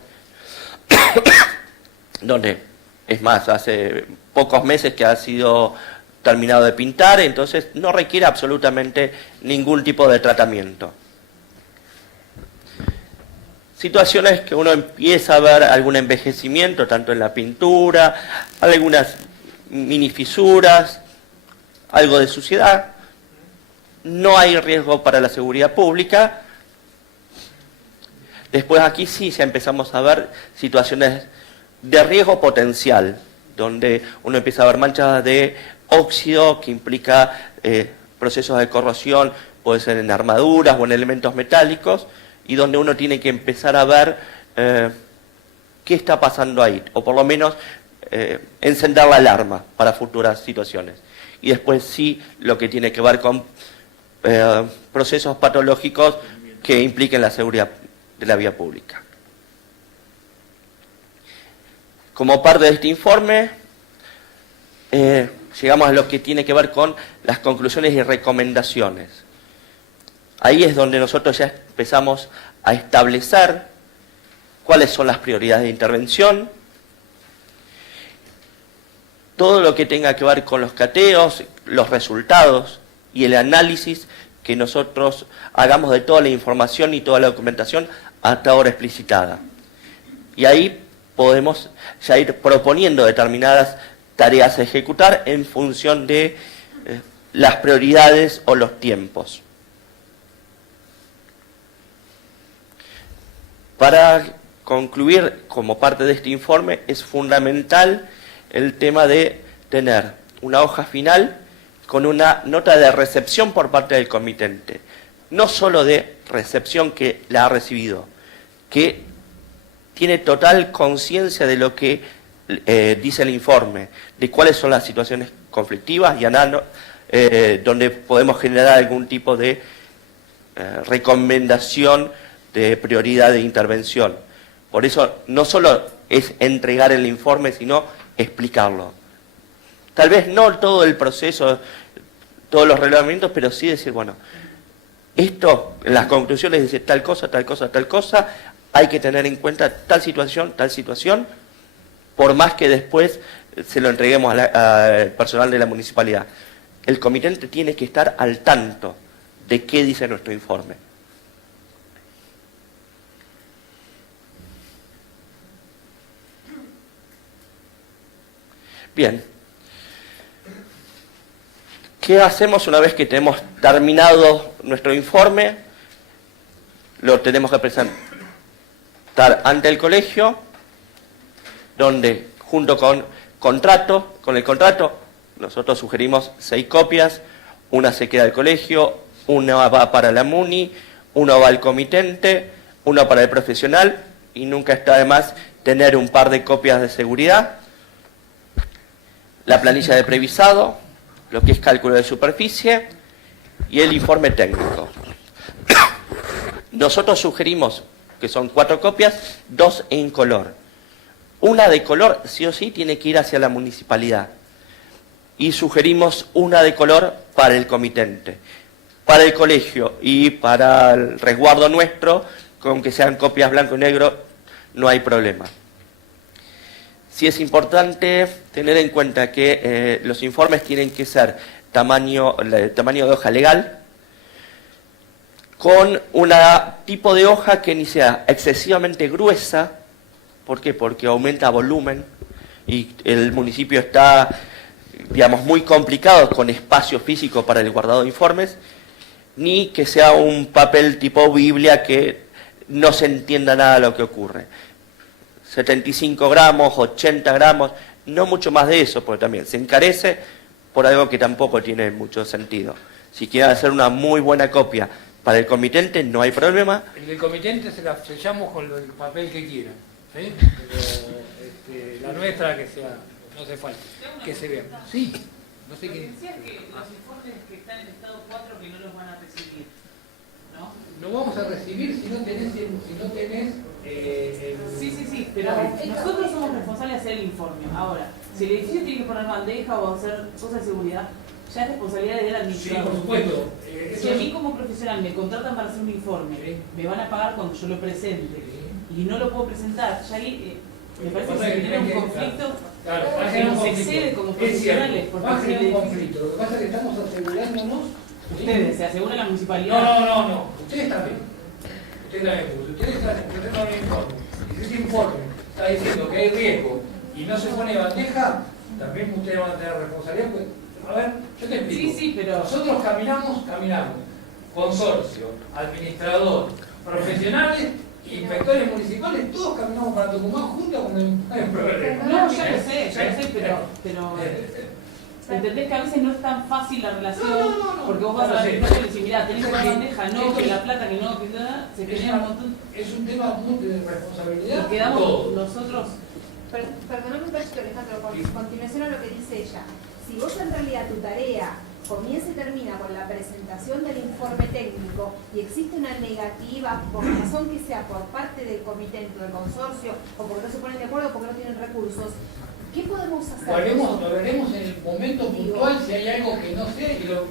donde, es más, hace pocos meses que ha sido terminado de pintar, entonces no requiere absolutamente ningún tipo de tratamiento. Situaciones que uno empieza a ver algún envejecimiento, tanto en la pintura, algunas mini fisuras, algo de suciedad. No hay riesgo para la seguridad pública. Después aquí sí ya empezamos a ver situaciones de riesgo potencial, donde uno empieza a ver manchas de óxido que implica procesos de corrosión, puede ser en armaduras o en elementos metálicos, y donde uno tiene que empezar a ver qué está pasando ahí, o por lo menos encender la alarma para futuras situaciones. Y después sí lo que tiene que ver con procesos patológicos que impliquen la seguridad de la vía pública. Como parte de este informe, llegamos a lo que tiene que ver con las conclusiones y recomendaciones. Ahí es donde nosotros ya empezamos a establecer cuáles son las prioridades de intervención, todo lo que tenga que ver con los cateos, los resultados y el análisis que nosotros hagamos de toda la información y toda la documentación hasta ahora explicitada. Y ahí podemos ya ir proponiendo determinadas tareas a ejecutar en función de las prioridades o los tiempos. Para concluir, como parte de este informe, es fundamental el tema de tener una hoja final con una nota de recepción por parte del comitente. No solo de recepción que la ha recibido, que tiene total conciencia de lo que dice el informe, de cuáles son las situaciones conflictivas y donde podemos generar algún tipo de recomendación de prioridad de intervención. Por eso no solo es entregar el informe, sino explicarlo. Tal vez no todo el proceso, todos los reglamentos, pero sí decir, bueno, esto, en las conclusiones dice tal cosa, tal cosa, tal cosa, hay que tener en cuenta tal situación, por más que después se lo entreguemos al personal de la municipalidad. El comitente tiene que estar al tanto de qué dice nuestro informe. Bien. ¿Qué hacemos una vez que tenemos terminado nuestro informe? Lo tenemos que presentar ante el colegio, donde junto con el contrato, nosotros sugerimos 6 copias, una se queda al colegio, una va para la MUNI, una va al comitente, una para el profesional, y nunca está de más tener un par de copias de seguridad, la planilla de previsado, lo que es cálculo de superficie y el informe técnico. Nosotros sugerimos que son 4 copias, 2 en color. Una de color sí o sí tiene que ir hacia la municipalidad. Y sugerimos una de color para el comitente. Para el colegio y para el resguardo nuestro, con que sean copias blanco y negro, no hay problema. Sí es importante tener en cuenta que los informes tienen que ser tamaño de hoja legal, con un tipo de hoja que ni sea excesivamente gruesa. ¿Por qué? Porque aumenta volumen y el municipio está, digamos, muy complicado con espacio físico para el guardado de informes, ni que sea un papel tipo Biblia que no se entienda nada de lo que ocurre. 75 gramos, 80 gramos, no mucho más de eso, porque también se encarece por algo que tampoco tiene mucho sentido. Si quieren hacer una muy buena copia para el comitente, no hay problema. El del comitente se la sellamos con el papel que quieran, ¿sí? Pero, la nuestra que sea, no hace falta, que se vea. Sí, no sé qué. Decías que los informes que están en estado 4 que no los van a recibir, ¿no? No vamos a recibir si no tenés Sí, pero nosotros somos responsables de hacer el informe. Ahora, si el edificio tiene que poner bandeja o hacer cosas de seguridad, ya es responsabilidad del Sí, administrador. por supuesto. Si a mí como profesional me contratan para hacer un informe, me van a pagar cuando yo lo presente y no lo puedo presentar, ya ahí me parece que se tiene un conflicto que nos excede como profesionales. Porque va a si generar el un edificio- conflicto. Lo que pasa es que estamos asegurándonos. Ustedes, se asegura la municipalidad. No. Ustedes también. Ustedes también. Porque ustedes están presentando un informe. Y si ese informe está diciendo que hay riesgo y no se pone bandeja, también ustedes van a tener responsabilidad. Pues, a ver, yo te explico. Sí, pero... Nosotros caminamos. Consorcio, administrador, profesionales, inspectores municipales, todos caminamos para Tucumán juntos cuando hay un problema. No, ya lo sé, pero entendés que a veces no es tan fácil la relación, porque vos vas a la empresa y le decís, mirá, tenés que poner bandeja, no, que la plata, que no, que nada, se genera un montón. Es un tema muy de responsabilidad. Y quedamos todos. nosotros. Perdóname un cachito, Alejandro, con continuación a lo que dice ella. Si vos en realidad tu tarea comienza y termina con la presentación del informe técnico y existe una negativa, por la razón que sea, por parte del comitente o del consorcio, o porque no se ponen de acuerdo o porque no tienen recursos, ¿qué podemos hacer? Lo veremos en el momento puntual si hay algo que no sé y lo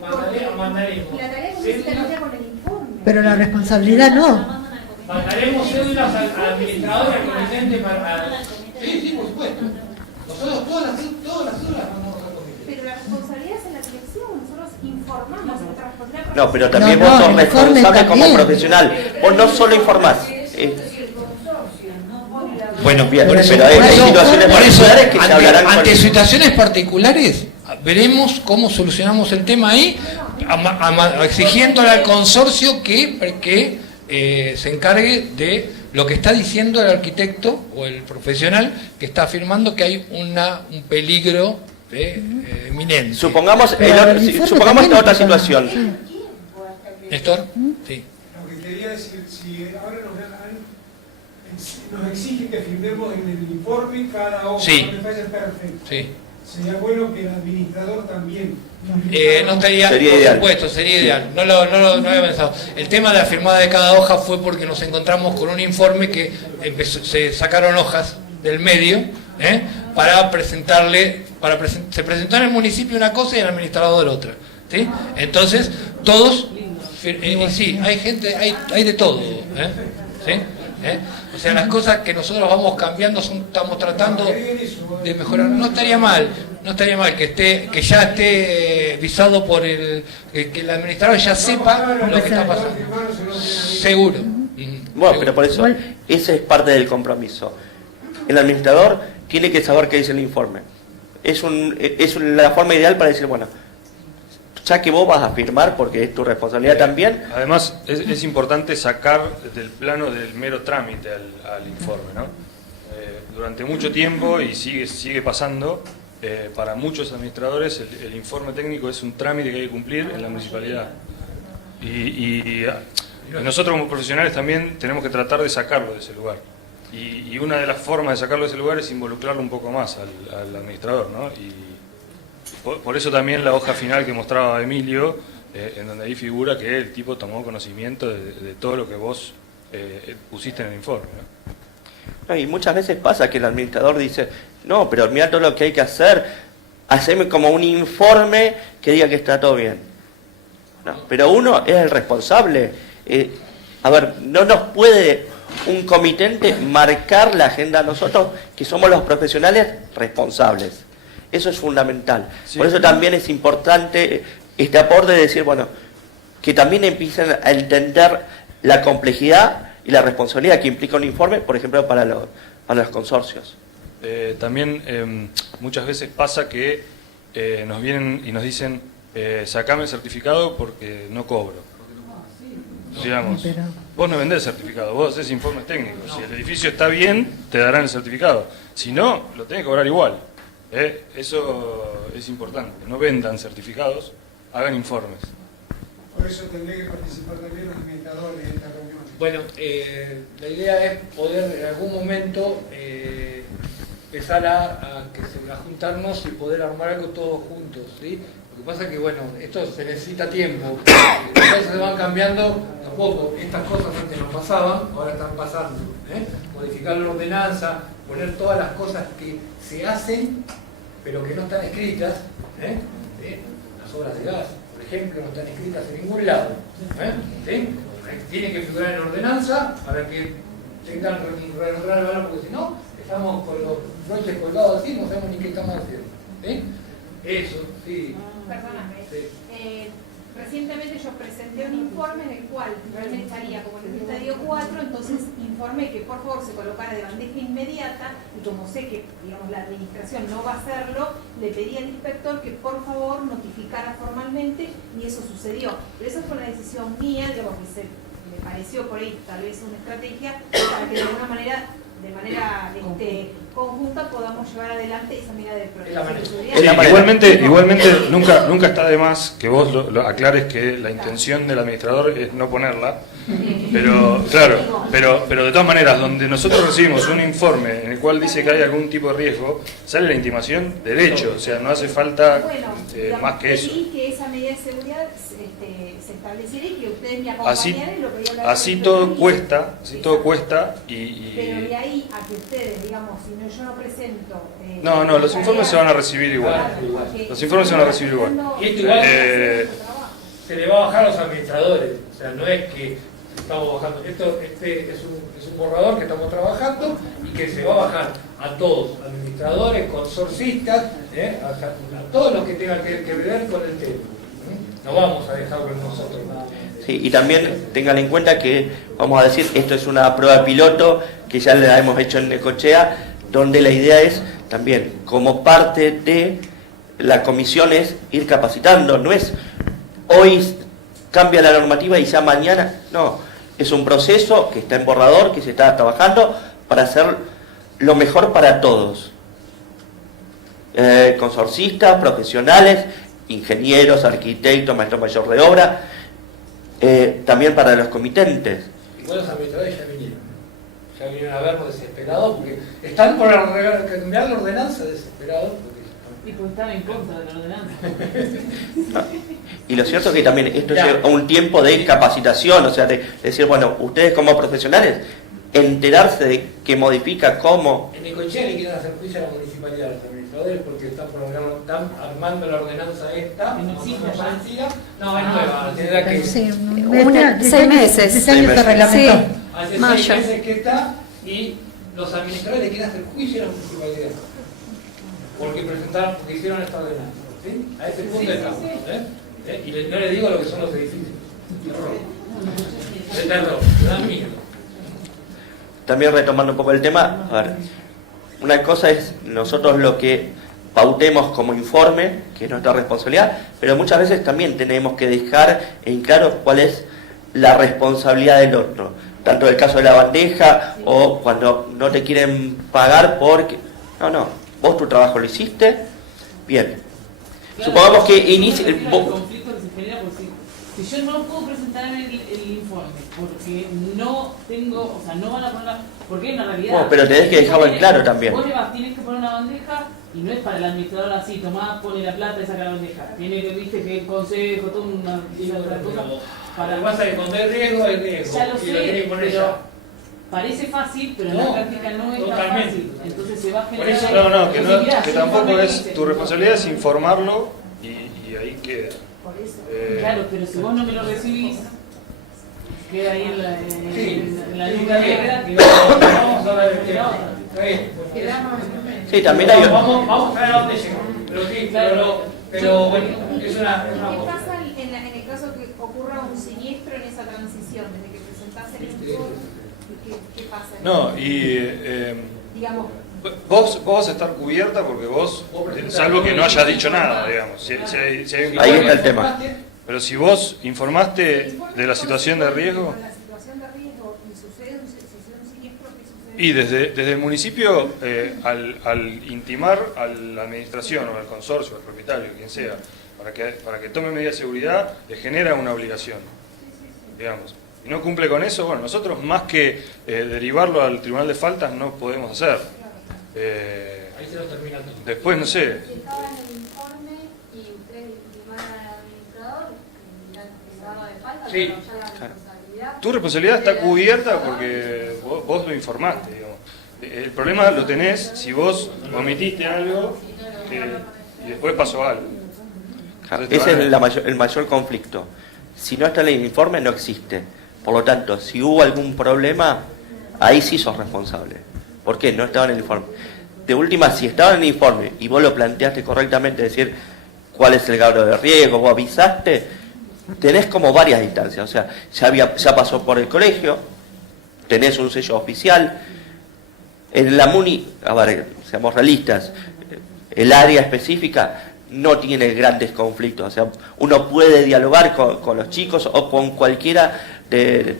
mandaremos. La tarea comienza y termina con el informe. Pero la responsabilidad no. Mandaremos cédulas al administrador, al comitente para... Sí, por supuesto. Nosotros todas las cédulas mandamos al comité. Pero la responsabilidad es en la dirección, nosotros informamos, nuestra responsabilidad. No, pero también No, vos sos el informe responsable como también. profesional. Vos no solo informás. Bueno, Bien, por eso, pero hay situaciones particulares que se hablarán con ante el- situaciones particulares, veremos cómo solucionamos el tema ahí, exigiéndole al consorcio que se encargue de lo que está diciendo el arquitecto o el profesional que está afirmando que hay un peligro inminente. Supongamos, Pero el informe supongamos también esta otra está- situación. Néstor, sí. Lo que quería decir, si ahora nos exigen que firmemos en el informe cada hoja, Sí. no me parece perfecto. Sí. Sería bueno que el administrador también. No estaría, Sería por ideal. supuesto, sería ideal. No había pensado. El tema de la firmada de cada hoja fue porque nos encontramos con un informe que se sacaron hojas del medio para presentarle, se presentó en el municipio una cosa y en el administrador otra. ¿Sí? Entonces, todos, sí, hay gente, hay de todo. ¿Sí? O sea, las cosas que nosotros vamos cambiando estamos tratando de mejorar. No estaría mal que ya esté visado por que el administrador ya sepa lo que está pasando. Seguro. Bueno, pero por eso, ese es parte del compromiso. El administrador tiene que saber qué dice el informe. Es la forma ideal para decir, bueno, ya que vos vas a firmar, porque es tu responsabilidad también. Además, es importante sacar del plano del mero trámite al informe, ¿no? Durante mucho tiempo, y sigue pasando, para muchos administradores el informe técnico es un trámite que hay que cumplir en la municipalidad. Y nosotros como profesionales también tenemos que tratar de sacarlo de ese lugar. Y una de las formas de sacarlo de ese lugar es involucrarlo un poco más al administrador, ¿no? Y por eso también la hoja final que mostraba Emilio, en donde ahí figura que el tipo tomó conocimiento de todo lo que vos pusiste en el informe, ¿no? No, y muchas veces pasa que el administrador dice, no, pero mira todo lo que hay que hacer, haceme como un informe que diga que está todo bien. No, pero uno es el responsable. A ver, no nos puede un comitente marcar la agenda a nosotros, que somos los profesionales responsables. Eso es fundamental. Sí. Por eso también es importante este aporte de decir, bueno, que también empiecen a entender la complejidad y la responsabilidad que implica un informe, por ejemplo, para los consorcios. También muchas veces pasa que nos vienen y nos dicen, sacame el certificado porque no cobro. digamos. Vos no vendés certificado, vos haces informes técnicos. Si el edificio está bien, te darán el certificado. Si no, lo tenés que cobrar igual. Eso es importante. No vendan certificados, hagan informes. Por eso tendré que participar también los administradores en esta reunión. Bueno, la idea es poder en algún momento empezar a juntarnos y poder armar algo todos juntos, ¿sí? Lo que pasa es que, bueno, esto se necesita tiempo. Las cosas se van cambiando tampoco. Estas cosas antes no pasaban, ahora están pasando. Modificar la ordenanza, poner todas las cosas que se hacen, pero que no están escritas. Las obras de gas, por ejemplo, no están escritas en ningún lado. ¿Sí? Tiene que figurar en ordenanza para que tengan registrar el valor, porque si no, estamos con los broches colgados así, no sabemos ni qué estamos haciendo. ¿Sí? Eso, sí. Perdóname. Sí. Recientemente yo presenté un informe en el cual realmente estaría como en el estadio 4, entonces informé que por favor se colocara de bandeja inmediata y como sé que digamos la administración no va a hacerlo, le pedí al inspector que por favor notificara formalmente y eso sucedió. Pero esa fue una decisión mía, digamos que me pareció por ahí tal vez una estrategia para que de alguna manera conjunta podamos llevar adelante esa medida de protección de seguridad. Igualmente nunca está de más que vos lo aclares que la intención del administrador es no ponerla, pero claro, pero de todas maneras, donde nosotros recibimos un informe en el cual dice que hay algún tipo de riesgo, sale la intimación derecho, o sea, no hace falta más que eso. Pedí que esa medida de seguridad se estableciera y que ustedes me acompañaran en lo que yo así todo cuesta, y pero de ahí a que ustedes, digamos, si no, yo no presento... No, los informes se van a recibir igual. Los informes se van a recibir igual. Y esto igual se le va a bajar a los administradores. O sea, no es que estamos bajando. Este es un borrador que estamos trabajando y que se va a bajar a todos, administradores, consorcistas, a todos los que tengan que ver con el tema. No vamos a dejarlo en nosotros. Sí, y también tengan en cuenta que, vamos a decir, esto es una prueba piloto que ya la hemos hecho en Necochea, donde la idea es también, como parte de la comisión, es ir capacitando. No es hoy cambia la normativa y ya mañana, no. Es un proceso que está en borrador, que se está trabajando para hacer lo mejor para todos. Consorcistas, profesionales, ingenieros, arquitectos, maestros mayor de obra, también para los comitentes. Igual los administradores ya vinieron a vernos desesperados porque están por cambiar la ordenanza desesperados. Y pues están en contra de la ordenanza. No. Y lo cierto es que también esto es un tiempo de capacitación, o sea, de decir, bueno, ustedes como profesionales, enterarse de que modifica cómo... En Necochea le quieren hacer juicio a la municipalidad, los administradores, porque están armando la ordenanza esta, no parecida. No, es nueva, tendrá que... Sí, 6 meses. Ese año se reglamentó. Sí. Hace Mayo. 6 meses que está y los administradores le quieren hacer juicio a la municipalidad. Porque hicieron esta ordenanza. ¿Sí? A ese punto estamos. Y no les digo lo que son los edificios. De terror, da miedo. También retomando un poco el tema, a ver, una cosa es nosotros lo que pautemos como informe, que es nuestra responsabilidad, pero muchas veces también tenemos que dejar en claro cuál es la responsabilidad del otro. Tanto el caso de la bandeja o cuando no te quieren pagar porque... No, vos tu trabajo lo hiciste, bien. Claro, Supongamos que inicie... el conflicto que se genera por si yo no puedo presentar el informe porque no tengo, o sea, no van a poner porque es una realidad. No, pero tenés que dejarlo en claro también. Vos le vas, tienes que poner una bandeja y no es para el administrador así, tomás, pone la plata y saca la bandeja. Tiene que, viste, que el consejo, toda otra cosa. Para lo que pasa es que cuando hay riesgo, hay riesgo. Ya lo sé, pero pero parece fácil, pero en la práctica no es tan fácil. Entonces se va a generar... Que tampoco es... Tu responsabilidad es informarlo y ahí queda. Por eso. Claro, pero si vos no me lo recibís, queda ahí en la lista negra que vamos a ver qué pasa. Sí, también hay... Vamos a ver a dónde llegamos. Pero bueno, es una ¿Qué pasa en el caso que ocurra un siniestro en esa transición, desde que presentás el informe? ¿Qué pasa? No, digamos, vos vas a estar cubierta porque vos, salvo que no hayas dicho nada, digamos. Si hay un Ahí está el tema. Pero si vos informaste de la situación de riesgo... Con la situación de riesgo y sucede un siniestro, ¿qué sucede? Y desde el municipio, al intimar a la administración o al consorcio, al propietario, quien sea, para que tome medidas de seguridad, le genera una obligación, digamos. Y no cumple con eso, bueno, nosotros más que derivarlo al tribunal de faltas no podemos hacer. Ahí se lo termina todo. Después, no sé... Si estaba en el informe y ustedes intimaron al administrador, le daba de falta, Sí. pero ya la responsabilidad... Tu responsabilidad está cubierta porque vos lo informaste, digamos. El problema lo tenés si vos omitiste algo y después pasó algo. Ese es el mayor conflicto. Si no está en el informe, no existe. Por lo tanto, si hubo algún problema, ahí sí sos responsable. ¿Por qué? No estaba en el informe. De última, si estaba en el informe y vos lo planteaste correctamente, decir cuál es el grado de riesgo, vos avisaste, tenés como varias instancias. O sea, ya pasó por el colegio, tenés un sello oficial. En la MUNI, a ver, seamos realistas, el área específica no tiene grandes conflictos, o sea, uno puede dialogar con los chicos o con cualquiera de...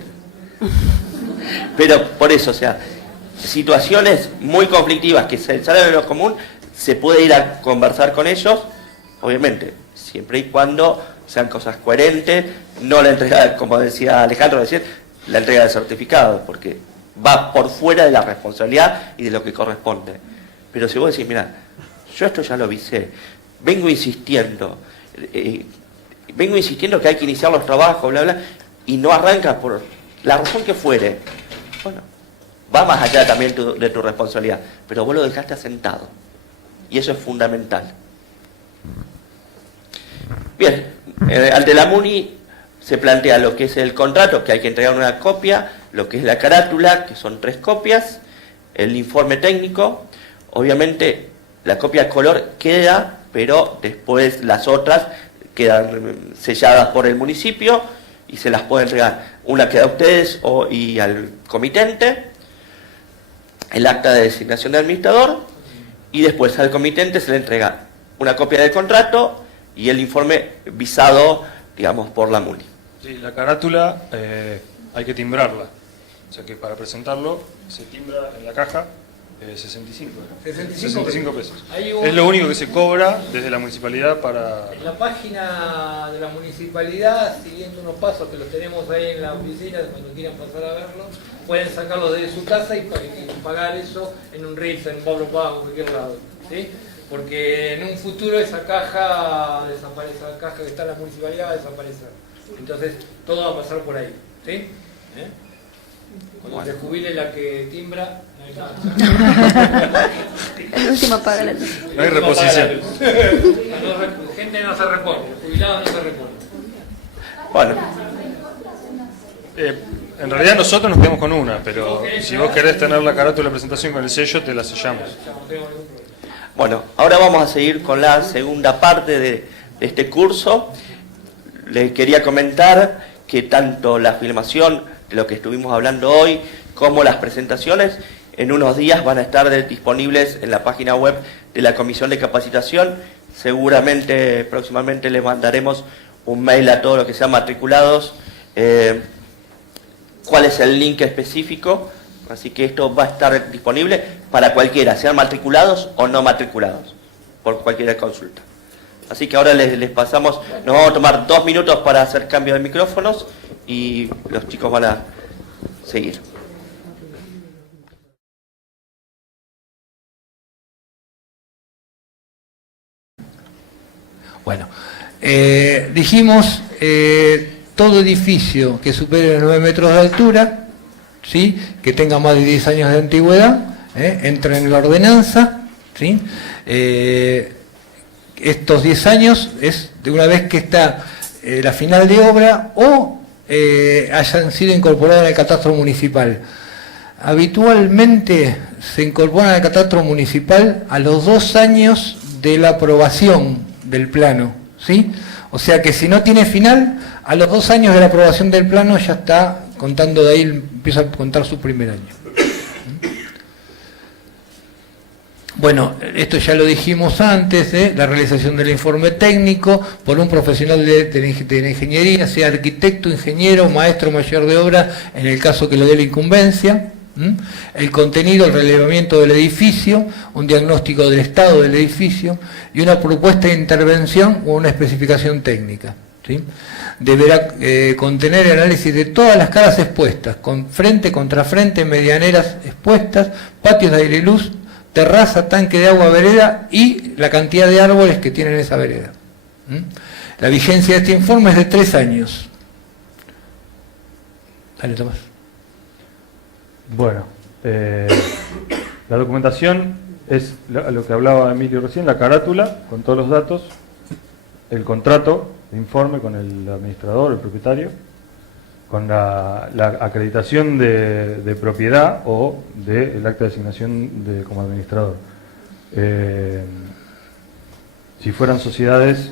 Pero por eso, o sea, situaciones muy conflictivas que se salen de lo común, se puede ir a conversar con ellos, obviamente, siempre y cuando sean cosas coherentes, no la entrega, como decía Alejandro, decir, la entrega de certificado, porque va por fuera de la responsabilidad y de lo que corresponde. Pero si vos decís, mira, yo esto ya lo avisé, vengo insistiendo que hay que iniciar los trabajos, bla, bla, y no arranca por la razón que fuere, bueno, va más allá también de tu responsabilidad, pero vos lo dejaste asentado, y eso es fundamental. Bien, ante la MUNI se plantea lo que es el contrato, que hay que entregar una copia, lo que es la carátula, que son 3 copias, el informe técnico, obviamente la copia a color queda, pero después las otras quedan selladas por el municipio y se las puede entregar. Una queda a ustedes y al comitente, el acta de designación del administrador, y después al comitente se le entrega una copia del contrato y el informe visado, digamos, por la MUNI. Sí, la carátula hay que timbrarla, o sea que para presentarlo se timbra en la caja 65 pesos. Es lo único que se cobra desde la municipalidad para... En la página de la municipalidad, siguiendo unos pasos que los tenemos ahí en la oficina, cuando quieran pasar a verlos, pueden sacarlos desde su casa y pagar eso en un RIF, en un Pablo Pago, en cualquier lado, ¿sí? Porque en un futuro esa caja desaparece, la caja que está en la municipalidad va a desaparecer. Entonces todo va a pasar por ahí, ¿sí? Cuando se jubile la que timbra, no hay nada. El último paga la luz. No hay reposición. Gente no se repone, jubilados no se reponen. Bueno. En realidad nosotros nos quedamos con una, pero si vos querés tener la carátula de presentación con el sello, te la sellamos. Bueno, ahora vamos a seguir con la segunda parte de este curso. Les quería comentar que tanto la filmación de lo que estuvimos hablando hoy, como las presentaciones, en unos días van a estar disponibles en la página web de la Comisión de Capacitación. Seguramente, próximamente les mandaremos un mail a todos los que sean matriculados, cuál es el link específico, así que esto va a estar disponible para cualquiera, sean matriculados o no matriculados, por cualquier consulta. Así que ahora les pasamos, nos vamos a tomar 2 minutos para hacer cambio de micrófonos y los chicos van a seguir. Bueno, dijimos todo edificio que supere los 9 metros de altura, ¿sí? Que tenga más de 10 años de antigüedad, entra en la ordenanza, ¿sí? Estos 10 años es de una vez que está la final de obra o hayan sido incorporados en el catastro municipal. Habitualmente se incorporan al catastro municipal a los 2 años de la aprobación del plano, ¿sí? O sea que si no tiene final, a los 2 años de la aprobación del plano ya está contando de ahí, empieza a contar su primer año. Bueno, esto ya lo dijimos antes, la realización del informe técnico por un profesional de la ingeniería, sea arquitecto, ingeniero, maestro, mayor de obra, en el caso que le dé la incumbencia. El contenido, el relevamiento del edificio, un diagnóstico del estado del edificio y una propuesta de intervención o una especificación técnica. ¿Sí? Deberá contener el análisis de todas las caras expuestas, con frente, contrafrente, medianeras expuestas, patios de aire y luz, terraza, tanque de agua, vereda y la cantidad de árboles que tienen esa vereda. La vigencia de este informe es de 3 años. Dale, Tomás. Bueno, la documentación es lo que hablaba Emilio recién, la carátula con todos los datos, el contrato de informe con el administrador, el propietario, con la acreditación de propiedad o del acta de asignación como administrador. Si fueran sociedades,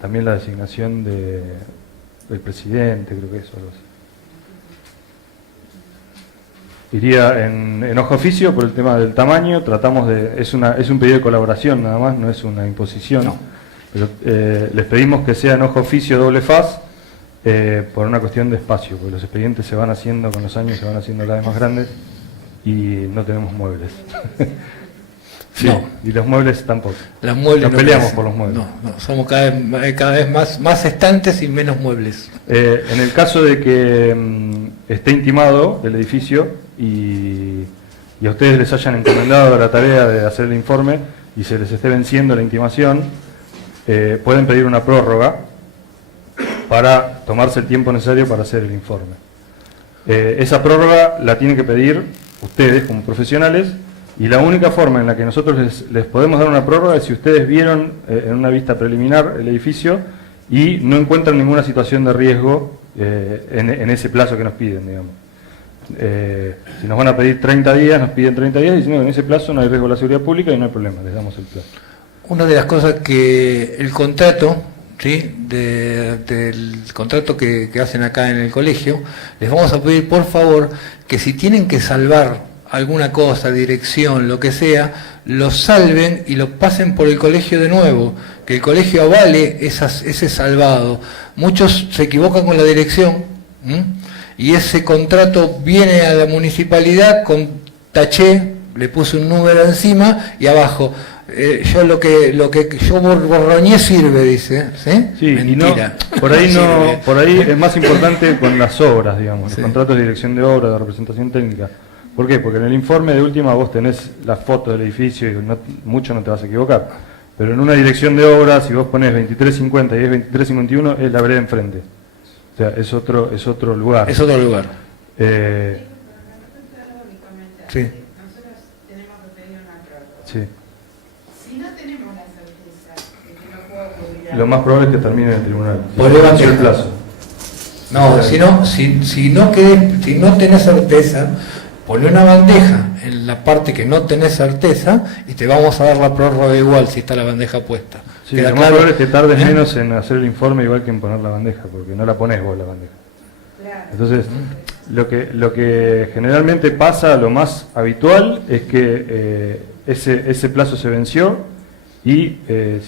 también la designación del presidente, creo que eso, algo así. Iría en hoja oficio por el tema del tamaño, tratamos de, es un pedido de colaboración nada más, no es una imposición, no. Pero les pedimos que sea en hoja oficio doble faz, por una cuestión de espacio, porque los expedientes se van haciendo con los años, se van haciendo cada vez más grandes y no tenemos muebles. Sí, no. Y los muebles tampoco. Los muebles nos peleamos por los muebles. No, somos cada vez más estantes y menos muebles. En el caso de que esté intimado el edificio y a ustedes les hayan encomendado la tarea de hacer el informe y se les esté venciendo la intimación, pueden pedir una prórroga para tomarse el tiempo necesario para hacer el informe. Esa prórroga la tienen que pedir ustedes como profesionales, y la única forma en la que nosotros les podemos dar una prórroga es si ustedes vieron en una vista preliminar el edificio y no encuentran ninguna situación de riesgo en ese plazo que nos piden, digamos. Si nos van a pedir 30 días, nos piden 30 días, diciendo que en ese plazo no hay riesgo de la seguridad pública y no hay problema, les damos el plazo. Una de las cosas que el contrato, ¿sí? del contrato que hacen acá en el colegio, les vamos a pedir por favor que si tienen que salvar alguna cosa, dirección, lo que sea, lo salven y lo pasen por el colegio de nuevo, que el colegio avale ese salvado. Muchos se equivocan con la dirección, y ese contrato viene a la municipalidad con taché, le puse un número encima y abajo yo lo que yo borroñé sirve, dice, ¿sí? Sí, mentira. Y no, por ahí es más importante con las obras, digamos, sí. Los contratos de dirección de obra, de representación técnica. ¿Por qué? Porque en el informe de última vos tenés la foto del edificio y mucho no te vas a equivocar. Pero en una dirección de obra, si vos ponés 2350 y es 2351, es la vereda enfrente. O sea, es otro lugar. Es otro lugar. Sí. Nosotros tenemos que pedir una prórroga. Sí. Si no tenemos la certeza de que no puedo cubrir, lo más probable es que termine en el tribunal. Volvemos el plazo. No, si no tenés certeza, ponle una bandeja en la parte que no tenés certeza y te vamos a dar la prórroga igual si está la bandeja puesta. Sí, lo más probable es que tardes menos en hacer el informe igual que en poner la bandeja, porque no la ponés vos la bandeja. Claro. Entonces, lo que generalmente pasa, lo más habitual, es que ese plazo se venció y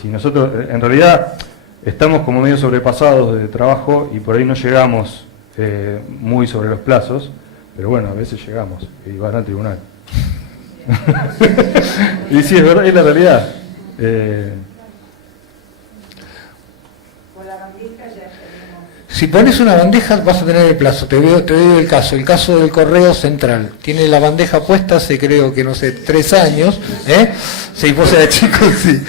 si nosotros, en realidad, estamos como medio sobrepasados de trabajo y por ahí no llegamos muy sobre los plazos, pero bueno, a veces llegamos y van al tribunal. Y sí, es verdad, es la realidad. Si pones una bandeja vas a tener el plazo. Te doy el caso del Correo Central. Tiene la bandeja puesta hace creo que no sé, 3 años. Si vos eras chico, sí.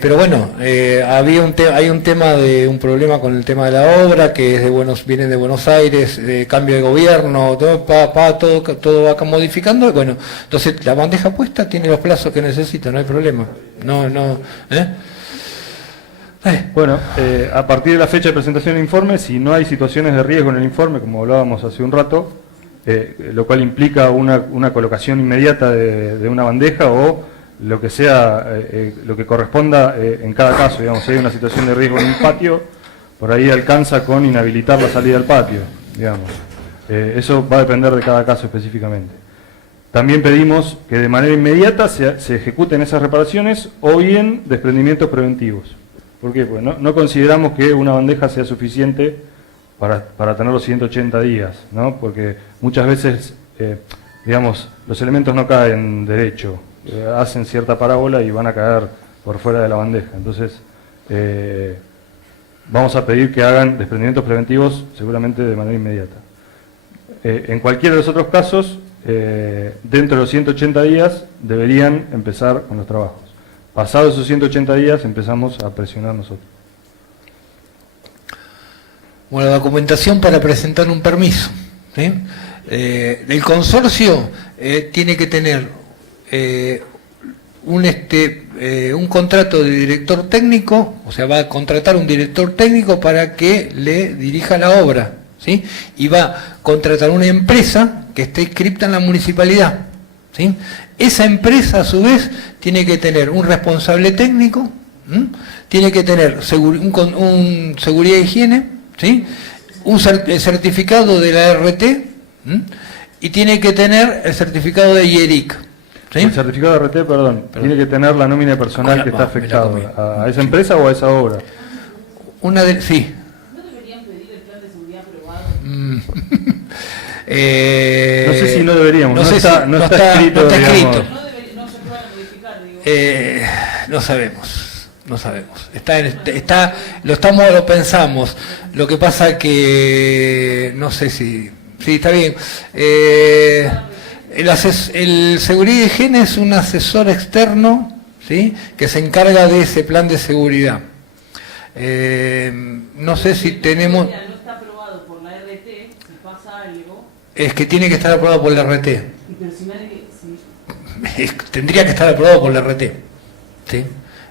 Pero bueno, hay un problema con el tema de la obra, que es viene de Buenos Aires, cambio de gobierno, todo va modificando. Bueno, entonces la bandeja puesta tiene los plazos que necesita, no hay problema. Bueno, a partir de la fecha de presentación del informe, si no hay situaciones de riesgo en el informe, como hablábamos hace un rato, lo cual implica una colocación inmediata de una bandeja o lo que sea, lo que corresponda en cada caso, digamos, si hay una situación de riesgo en un patio, por ahí alcanza con inhabilitar la salida al patio, digamos. Eso va a depender de cada caso específicamente. También pedimos que de manera inmediata se ejecuten esas reparaciones o bien desprendimientos preventivos. ¿Por qué? Porque no consideramos que una bandeja sea suficiente para tener los 180 días, ¿no? Porque muchas veces, digamos, los elementos no caen derecho, hacen cierta parábola y van a caer por fuera de la bandeja. Entonces, vamos a pedir que hagan desprendimientos preventivos seguramente de manera inmediata. En cualquiera de los otros casos, dentro de los 180 días deberían empezar con los trabajos. Pasados esos 180 días empezamos a presionar nosotros. Bueno, la documentación para presentar un permiso, ¿sí? El consorcio tiene que tener un contrato de director técnico, o sea, va a contratar un director técnico para que le dirija la obra, ¿sí? Y va a contratar una empresa que esté inscripta en la municipalidad, ¿sí? Esa empresa, a su vez, tiene que tener un responsable técnico, tiene que tener un seguridad e higiene, ¿sí? El certificado de la RT, y tiene que tener el certificado de IERIC. ¿Sí? El certificado de RT, perdón, tiene que tener la nómina personal que está afectado a esa empresa o a esa obra. Sí. ¿No deberían pedir el plan de seguridad aprobado? No sé si no deberíamos, no está escrito. No está escrito. No se puede modificar, digo. No sabemos. Lo pensamos. Lo que pasa que no sé si está bien. El seguridad y higiene es un asesor externo, ¿sí? Que se encarga de ese plan de seguridad. No sé si tenemos. No está aprobado por la RT, si pasa algo. Es que tiene que estar aprobado por la RT. Pero si nadie, Tendría que estar aprobado por la RT, ¿sí?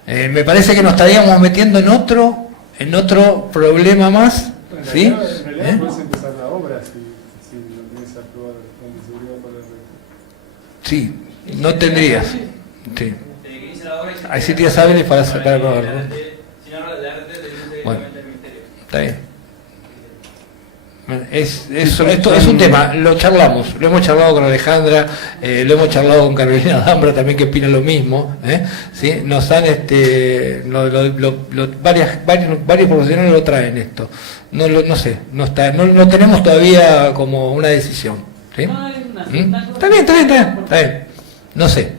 Me parece que nos estaríamos metiendo en otro problema más, ¿sí? En realidad puedes empezar la obra si lo tienes aprobado el plan de seguridad por la RT. Sí, no tendrías. Sí. Ahí sí tienes saberes para aprobarlo. Bueno, está bien. Esto es un tema, lo hemos charlado con Alejandra, lo hemos charlado con Carolina Dambra también, que opina lo mismo, ¿sí? Nos han varios profesionales lo traen esto. No sé, no tenemos todavía como una decisión, ¿sí? Está bien. No sé.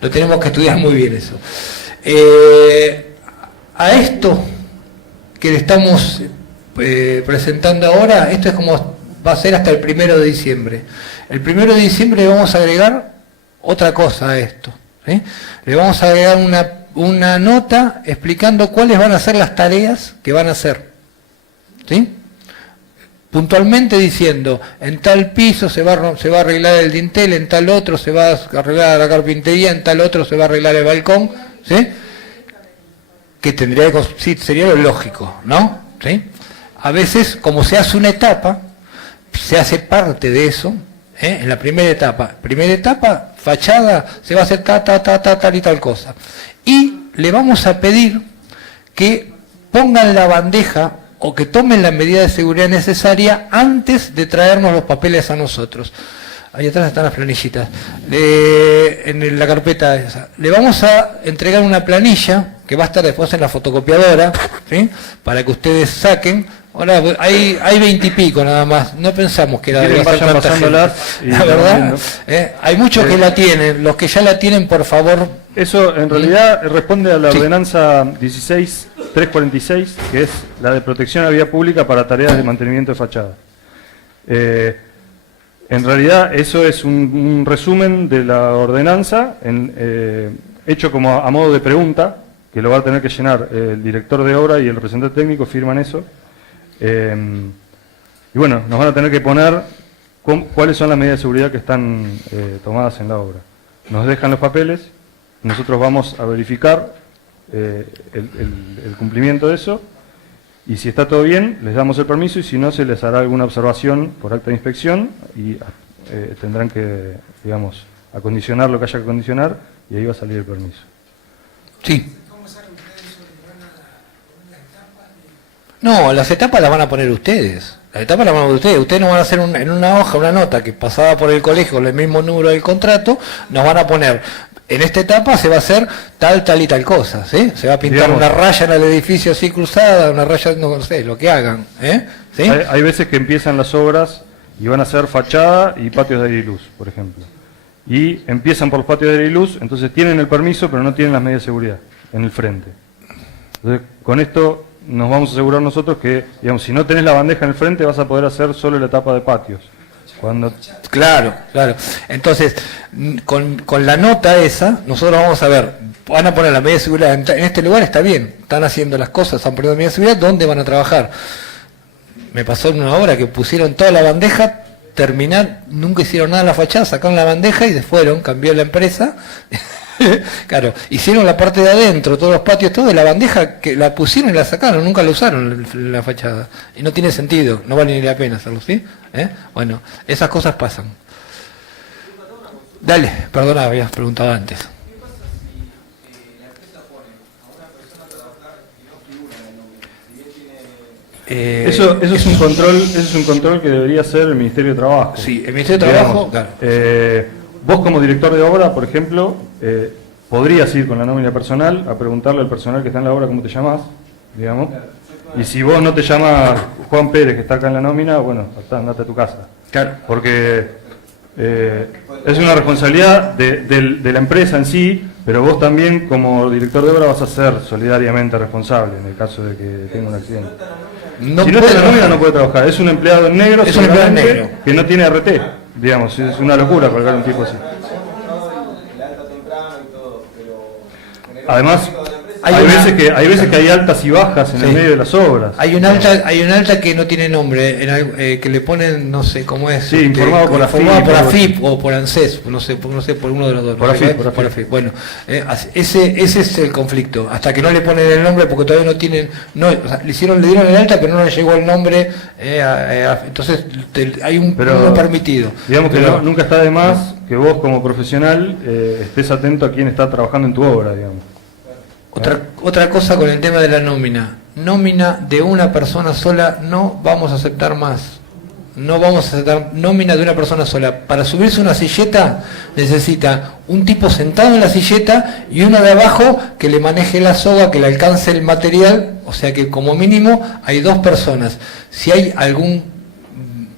Lo tenemos que estudiar muy bien eso. A esto que le estamos presentando ahora, esto es como va a ser hasta el 1 de diciembre. El 1 de diciembre le vamos a agregar otra cosa a esto, ¿sí? Le vamos a agregar una nota explicando cuáles van a ser las tareas que van a hacer, ¿sí? Puntualmente diciendo, en tal piso se va a arreglar el dintel, en tal otro se va a arreglar la carpintería, en tal otro se va a arreglar el balcón, ¿sí? Que tendría que, sí, sería lo lógico, ¿no? ¿Sí? A veces, como se hace una etapa, se hace parte de eso, en la primera etapa, fachada, se va a hacer tal y tal cosa. Y le vamos a pedir que pongan la bandeja o que tomen la medida de seguridad necesaria antes de traernos los papeles a nosotros. Ahí atrás están las planillitas. En la carpeta esa. Le vamos a entregar una planilla que va a estar después en la fotocopiadora, ¿sí? Para que ustedes saquen. Ahora hay 20 y pico nada más. No pensamos que era de vayan pasándolas. La verdad, hay muchos que la tienen. Los que ya la tienen, por favor. Eso en realidad responde a la ordenanza 16.346, que es la de protección a vía pública para tareas de mantenimiento de fachada. En realidad eso es un resumen de la ordenanza hecho como a modo de pregunta, que lo va a tener que llenar el director de obra y el representante técnico, firman eso. Y bueno, nos van a tener que poner cuáles son las medidas de seguridad que están tomadas en la obra. Nos dejan los papeles, nosotros vamos a verificar el cumplimiento de eso, y si está todo bien, les damos el permiso, y si no, se les hará alguna observación por acta de inspección, y tendrán que, digamos, acondicionar lo que haya que acondicionar, y ahí va a salir el permiso. Sí. No, las etapas las van a poner ustedes. La etapa la mano de ustedes. Ustedes nos van a hacer en una hoja, una nota que pasada por el colegio con el mismo número del contrato, nos van a poner, en esta etapa se va a hacer tal y tal cosa, ¿sí? Se va a pintar una raya en el edificio así cruzada, una raya, no sé, lo que hagan, ¿sí? Hay veces que empiezan las obras y van a hacer fachada y patios de aire y luz, por ejemplo. Y empiezan por los patios de aire y luz, entonces tienen el permiso, pero no tienen las medidas de seguridad en el frente. Entonces, con esto nos vamos a asegurar nosotros que, digamos, si no tenés la bandeja en el frente, vas a poder hacer solo la etapa de patios. Claro. Entonces, con la nota esa, nosotros vamos a ver, van a poner la medida de seguridad, en este lugar está bien, están haciendo las cosas, están poniendo medidas de seguridad, ¿dónde van a trabajar? Me pasó en una obra que pusieron toda la bandeja, nunca hicieron nada en la fachada, sacaron la bandeja y se fueron, cambió la empresa. Claro, hicieron la parte de adentro, todos los patios, todo, de la bandeja que la pusieron y la sacaron, nunca la usaron la fachada. Y no tiene sentido, no vale ni la pena hacerlo, ¿sí? Bueno, esas cosas pasan. Dale, perdona, habías preguntado antes. Eso es un control que debería hacer el Ministerio de Trabajo. Sí, el Ministerio de Trabajo, claro. Vos como director de obra, por ejemplo, podrías ir con la nómina personal a preguntarle al personal que está en la obra cómo te llamás, digamos. Y si vos no te llamas Juan Pérez, que está acá en la nómina, bueno, andate a tu casa. Claro. Porque es una responsabilidad de la empresa en sí, pero vos también como director de obra vas a ser solidariamente responsable en el caso de que tenga un accidente. Si no está en la nómina no puede trabajar, es un empleado en negro, que no tiene RT, digamos, es una locura colgar un tipo así. Además, hay veces que hay altas y bajas en el medio de las obras. Hay un alta que no tiene nombre, que le ponen, no sé cómo es. Sí, informado por AFIP o por ANSES, no sé, por uno de los dos. Por AFIP. Bueno, ese es el conflicto. Hasta que no le ponen el nombre, porque todavía no tienen, o sea, le dieron el alta, pero no le llegó el nombre. Entonces hay un permitido. Digamos que nunca está de más que vos como profesional estés atento a quién está trabajando en tu obra, digamos. Otra cosa con el tema de la nómina. Nómina de una persona sola no vamos a aceptar más. No vamos a aceptar nómina de una persona sola. Para subirse una silleta necesita un tipo sentado en la silleta y uno de abajo que le maneje la soga, que le alcance el material. O sea que como mínimo hay 2 personas. Si hay algún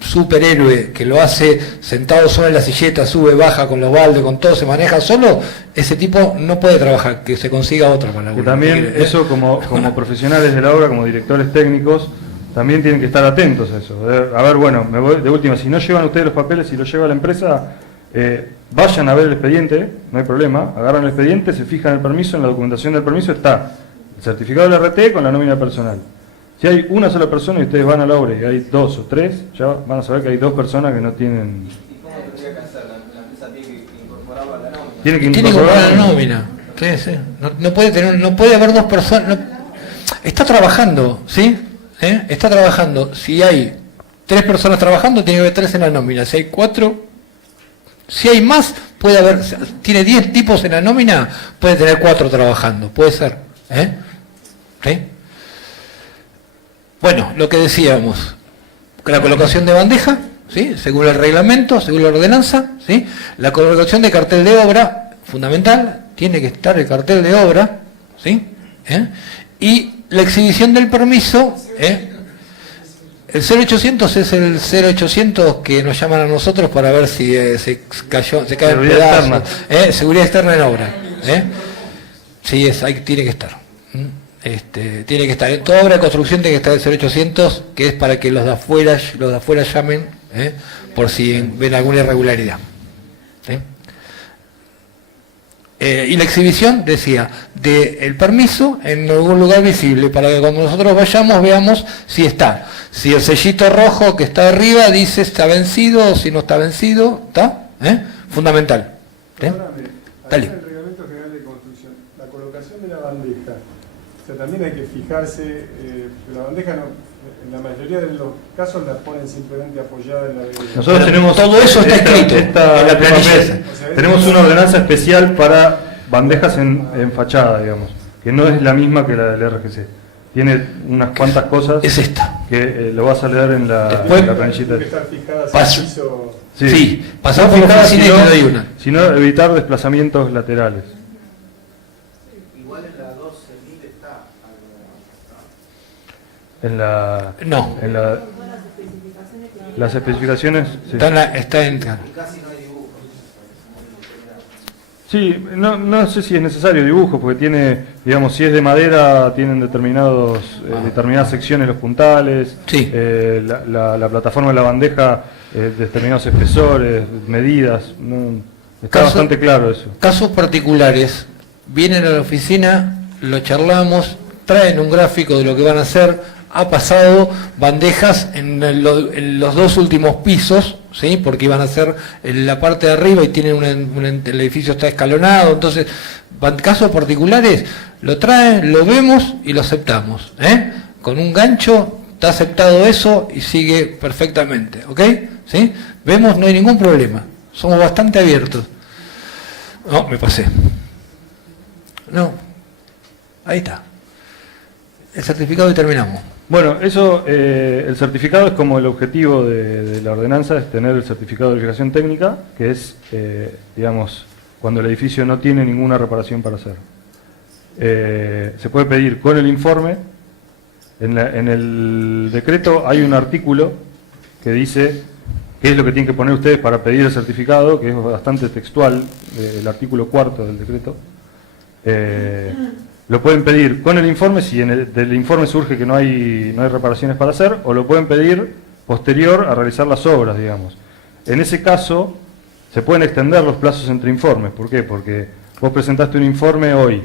superhéroe que lo hace sentado solo en la silleta, sube, baja con los baldes, con todo, se maneja solo, ese tipo no puede trabajar, que se consiga otro con la que también eso como profesionales de la obra, como directores técnicos, también tienen que estar atentos a eso. A ver, bueno, me voy de última, si no llevan ustedes los papeles y los lleva la empresa, vayan a ver el expediente, no hay problema, agarran el expediente, se fijan el permiso, en la documentación del permiso está el certificado del RT con la nómina personal. Si hay una sola persona y ustedes van a la obra y hay 2 o 3, ya van a saber que hay 2 personas que no tienen... ¿Y cómo tendría que hacer? ¿La empresa tiene que incorporarlo a la nómina? Tiene que incorporar a la nómina. Sí. No puede haber 2 personas. Está trabajando, ¿sí? Está trabajando. Si hay 3 personas trabajando, tiene que haber 3 en la nómina. Si hay 4, si hay más, puede haber. Tiene 10 tipos en la nómina, puede tener 4 trabajando. Puede ser. ¿Sí? Bueno, lo que decíamos, la colocación de bandeja, ¿sí? Según el reglamento, según la ordenanza, ¿sí? La colocación de cartel de obra, fundamental, tiene que estar el cartel de obra, ¿sí? Y la exhibición del permiso, el 0800 es el 0800 que nos llaman a nosotros para ver si se cae en pedazos, seguridad externa en obra, sí, tiene que estar. Tiene que estar en toda obra de construcción, tiene que estar el 0800, que es para que los de afuera llamen por si ven alguna irregularidad. Y la exhibición, decía, del permiso en algún lugar visible, para que cuando nosotros vayamos veamos si está. Si el sellito rojo que está arriba dice está vencido, o si no está vencido, ¿está? Fundamental. Dale. El reglamento general de construcción, la colocación de la bandeja. O sea, también hay que fijarse, la bandeja en la mayoría de los casos la ponen simplemente apoyada en la vereda. Nosotros tenemos todo eso está escrito en la planilla. Tenemos una ordenanza especial para bandejas en fachada, digamos, que no es la misma que la del RGC. tiene unas cuantas cosas. Es esta. Que lo vas a leer en la planillita. Sí, pasamos por la oficina y te doy una. Si no, evitar desplazamientos laterales. Igual en la 12.000 está En la... No. En la, las especificaciones... Sí. Está en... Sí, no sé si es necesario dibujo, porque tiene, digamos, si es de madera, tienen determinadas secciones los puntales, sí. La plataforma de la bandeja, determinados espesores, medidas, está bastante claro eso. Casos particulares, vienen a la oficina, lo charlamos, traen un gráfico de lo que van a hacer. Ha pasado bandejas en los dos últimos pisos, ¿sí? Porque iban a ser en la parte de arriba y tienen el edificio está escalonado. Entonces, casos particulares, lo traen, lo vemos y lo aceptamos. Con un gancho está aceptado eso y sigue perfectamente, ¿ok? ¿Sí? Vemos, no hay ningún problema. Somos bastante abiertos. No, me pasé. No. Ahí está. El certificado y terminamos. Bueno, eso, el certificado es como el objetivo de la ordenanza, es tener el certificado de verificación técnica, que es, digamos, cuando el edificio no tiene ninguna reparación para hacer. Se puede pedir con el informe. En el decreto hay un artículo que dice qué es lo que tienen que poner ustedes para pedir el certificado, que es bastante textual, el artículo 4 del decreto. Lo pueden pedir con el informe, si del informe surge que no hay reparaciones para hacer, o lo pueden pedir posterior a realizar las obras, digamos. En ese caso, se pueden extender los plazos entre informes. ¿Por qué? Porque vos presentaste un informe hoy,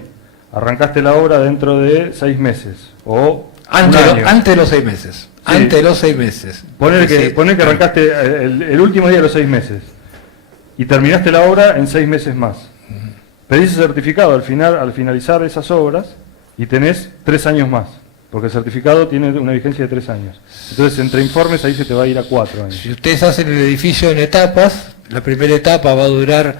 arrancaste la obra dentro de 6 meses, o antes de los 6 meses. Sí. Antes de los 6 meses. Poner que arrancaste el último día de los 6 meses, y terminaste la obra en 6 meses más. Pedís el certificado al finalizar esas obras y tenés 3 años más, porque el certificado tiene una vigencia de 3 años. Entonces, entre informes ahí se te va a ir a 4 años. Si ustedes hacen el edificio en etapas, la primera etapa va a durar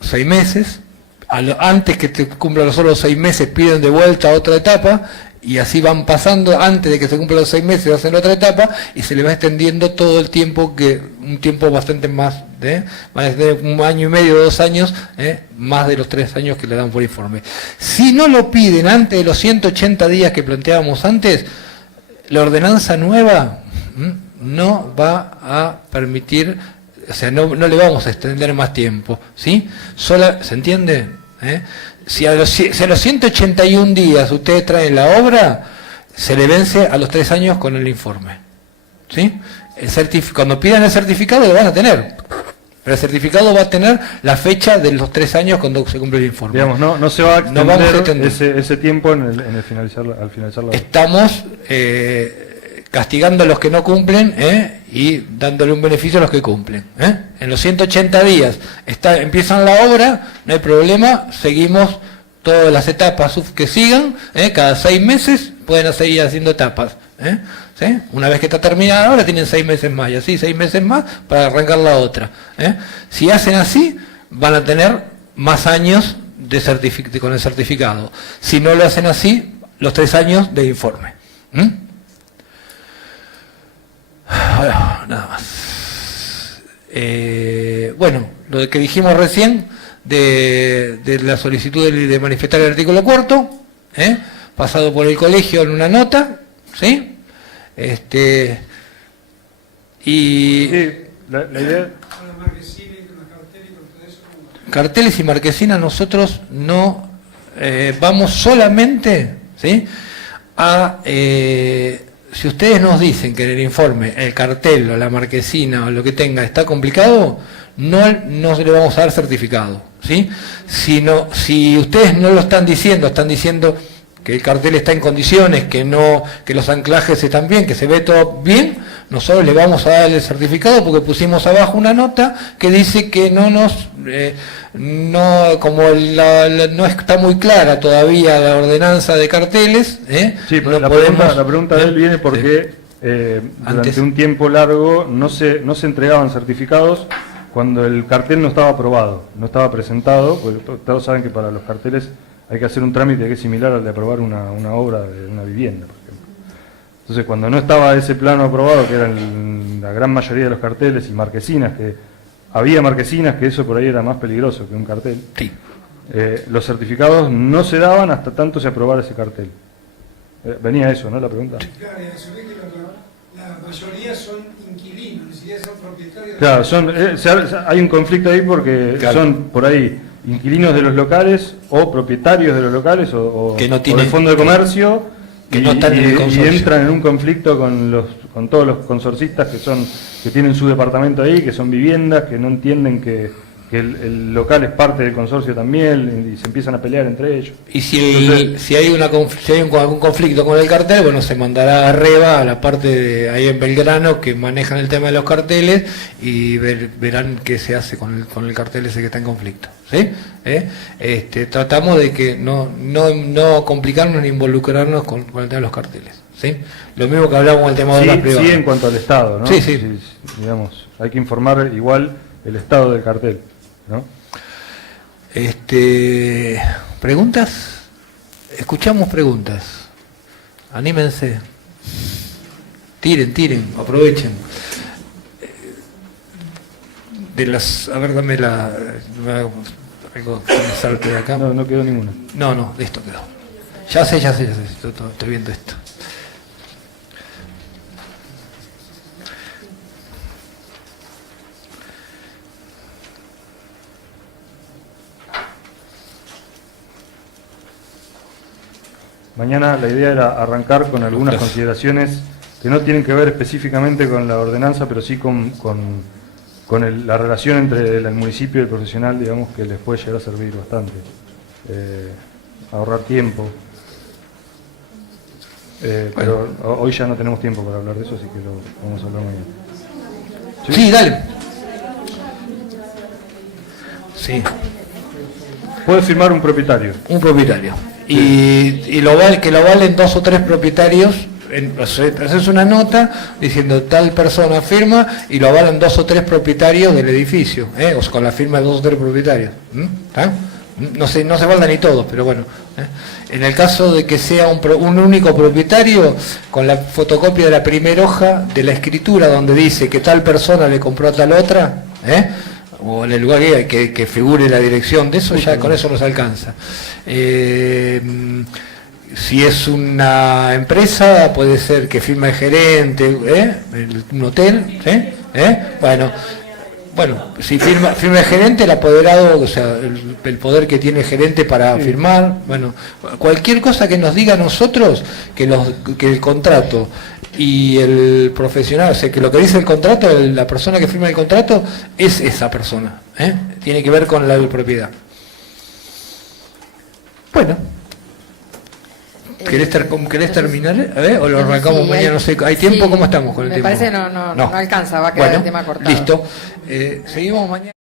6 meses. Antes que te cumplan los solo 6 meses, piden de vuelta otra etapa, y así van pasando. Antes de que se cumplan los 6 meses, hacen otra etapa, y se le va extendiendo todo el tiempo, un tiempo bastante más, van a tener 1 año y medio, 2 años, más de los 3 años que le dan por informe. Si no lo piden antes de los 180 días que planteábamos antes, la ordenanza nueva no va a permitir, o sea, no le vamos a extender más tiempo, ¿sí? ¿Se entiende? Si a los 181 días ustedes traen la obra, se le vence a los 3 años con el informe, ¿sí? Cuando pidan el certificado lo van a tener, pero el certificado va a tener la fecha de los 3 años cuando se cumple el informe. Digamos, no se va a extender ese tiempo al finalizar la obra. Estamos castigando a los que no cumplen y dándole un beneficio a los que cumplen. En los 180 días empiezan la obra, no hay problema, seguimos todas las etapas que sigan, cada 6 meses pueden seguir haciendo etapas. ¿Sí? Una vez que está terminada la obra tienen 6 meses más, y así 6 meses más para arrancar la otra. Si hacen así, van a tener más años con el certificado. Si no lo hacen así, los 3 años de informe. Nada más. Bueno, lo que dijimos recién de la solicitud de manifestar el artículo 4, pasado por el colegio en una nota, ¿sí? Y la idea, carteles y marquesinas nosotros no vamos solamente, ¿sí? Si ustedes nos dicen que en el informe el cartel o la marquesina o lo que tenga está complicado, no le vamos a dar certificado, ¿sí? Si ustedes no lo están diciendo que el cartel está en condiciones, que los anclajes están bien, que se ve todo bien, nosotros le vamos a dar el certificado porque pusimos abajo una nota que dice que no está muy clara todavía la ordenanza de carteles. Sí, pero la pregunta de él viene porque durante un tiempo largo no se entregaban certificados cuando el cartel no estaba aprobado, no estaba presentado, porque todos saben que para los carteles hay que hacer un trámite que es similar al de aprobar una obra de una vivienda, por ejemplo. Entonces, cuando no estaba ese plano aprobado, que era la gran mayoría de los carteles, y marquesinas, que había marquesinas, que eso por ahí era más peligroso que un cartel, sí. Los certificados no se daban hasta tanto se aprobara ese cartel. Venía eso, ¿no? La pregunta. Claro, eso que la mayoría son inquilinos, ni siquiera son propietarios. Claro, hay un conflicto ahí porque claro, son por ahí inquilinos de los locales o propietarios de los locales o del fondo de comercio que no están en el consorcio. Y entran en un conflicto con todos los consorcistas que tienen su departamento ahí, que son viviendas, que no entienden que el local es parte del consorcio también, y se empiezan a pelear entre ellos. Y si hay algún conflicto con el cartel, bueno, se mandará a Reba, a la parte de ahí en Belgrano, que manejan el tema de los carteles, y verán qué se hace con el cartel ese que está en conflicto. ¿Sí? Tratamos de que no complicarnos ni involucrarnos con el tema de los carteles. ¿Sí? Lo mismo que hablamos del tema de las privadas. Sí, en cuanto al Estado, ¿no? Sí. Digamos, hay que informar igual el estado del cartel, ¿no? ¿Preguntas? Escuchamos preguntas. Anímense. Tiren, aprovechen. A ver, dame algo que me salte de acá. No quedó ninguna. No, esto quedó. Ya sé. Estoy viendo esto. Mañana la idea era arrancar con algunas consideraciones que no tienen que ver específicamente con la ordenanza, pero sí con la relación entre el municipio y el profesional, digamos, que les puede llegar a servir bastante. Ahorrar tiempo. Pero hoy ya no tenemos tiempo para hablar de eso, así que lo vamos a hablar mañana. Sí, dale. Sí. Puede firmar un propietario. Un propietario. Y que lo valen 2 o 3 propietarios. Haces una nota diciendo tal persona firma y lo avalan 2 o 3 propietarios del edificio, o sea, con la firma de 2 o 3 propietarios. ¿Está? No se valdan ni todos, pero bueno. En el caso de que sea un único propietario, con la fotocopia de la primera hoja de la escritura donde dice que tal persona le compró a tal otra, o en el lugar que figure la dirección de eso, ya con eso nos alcanza. Si es una empresa, puede ser que firma el gerente, un hotel, bueno, si firma el gerente, el apoderado, o sea, el poder que tiene el gerente para firmar, bueno, cualquier cosa que nos diga a nosotros que el contrato y el profesional, o sea, que lo que dice el contrato, la persona que firma el contrato es esa persona, tiene que ver con la propiedad. Bueno, ¿querés terminar? ¿O lo arrancamos mañana? No sé, ¿hay tiempo? ¿Cómo estamos con el tiempo? Me parece no alcanza, va a quedar el tema cortado. Listo. Seguimos mañana.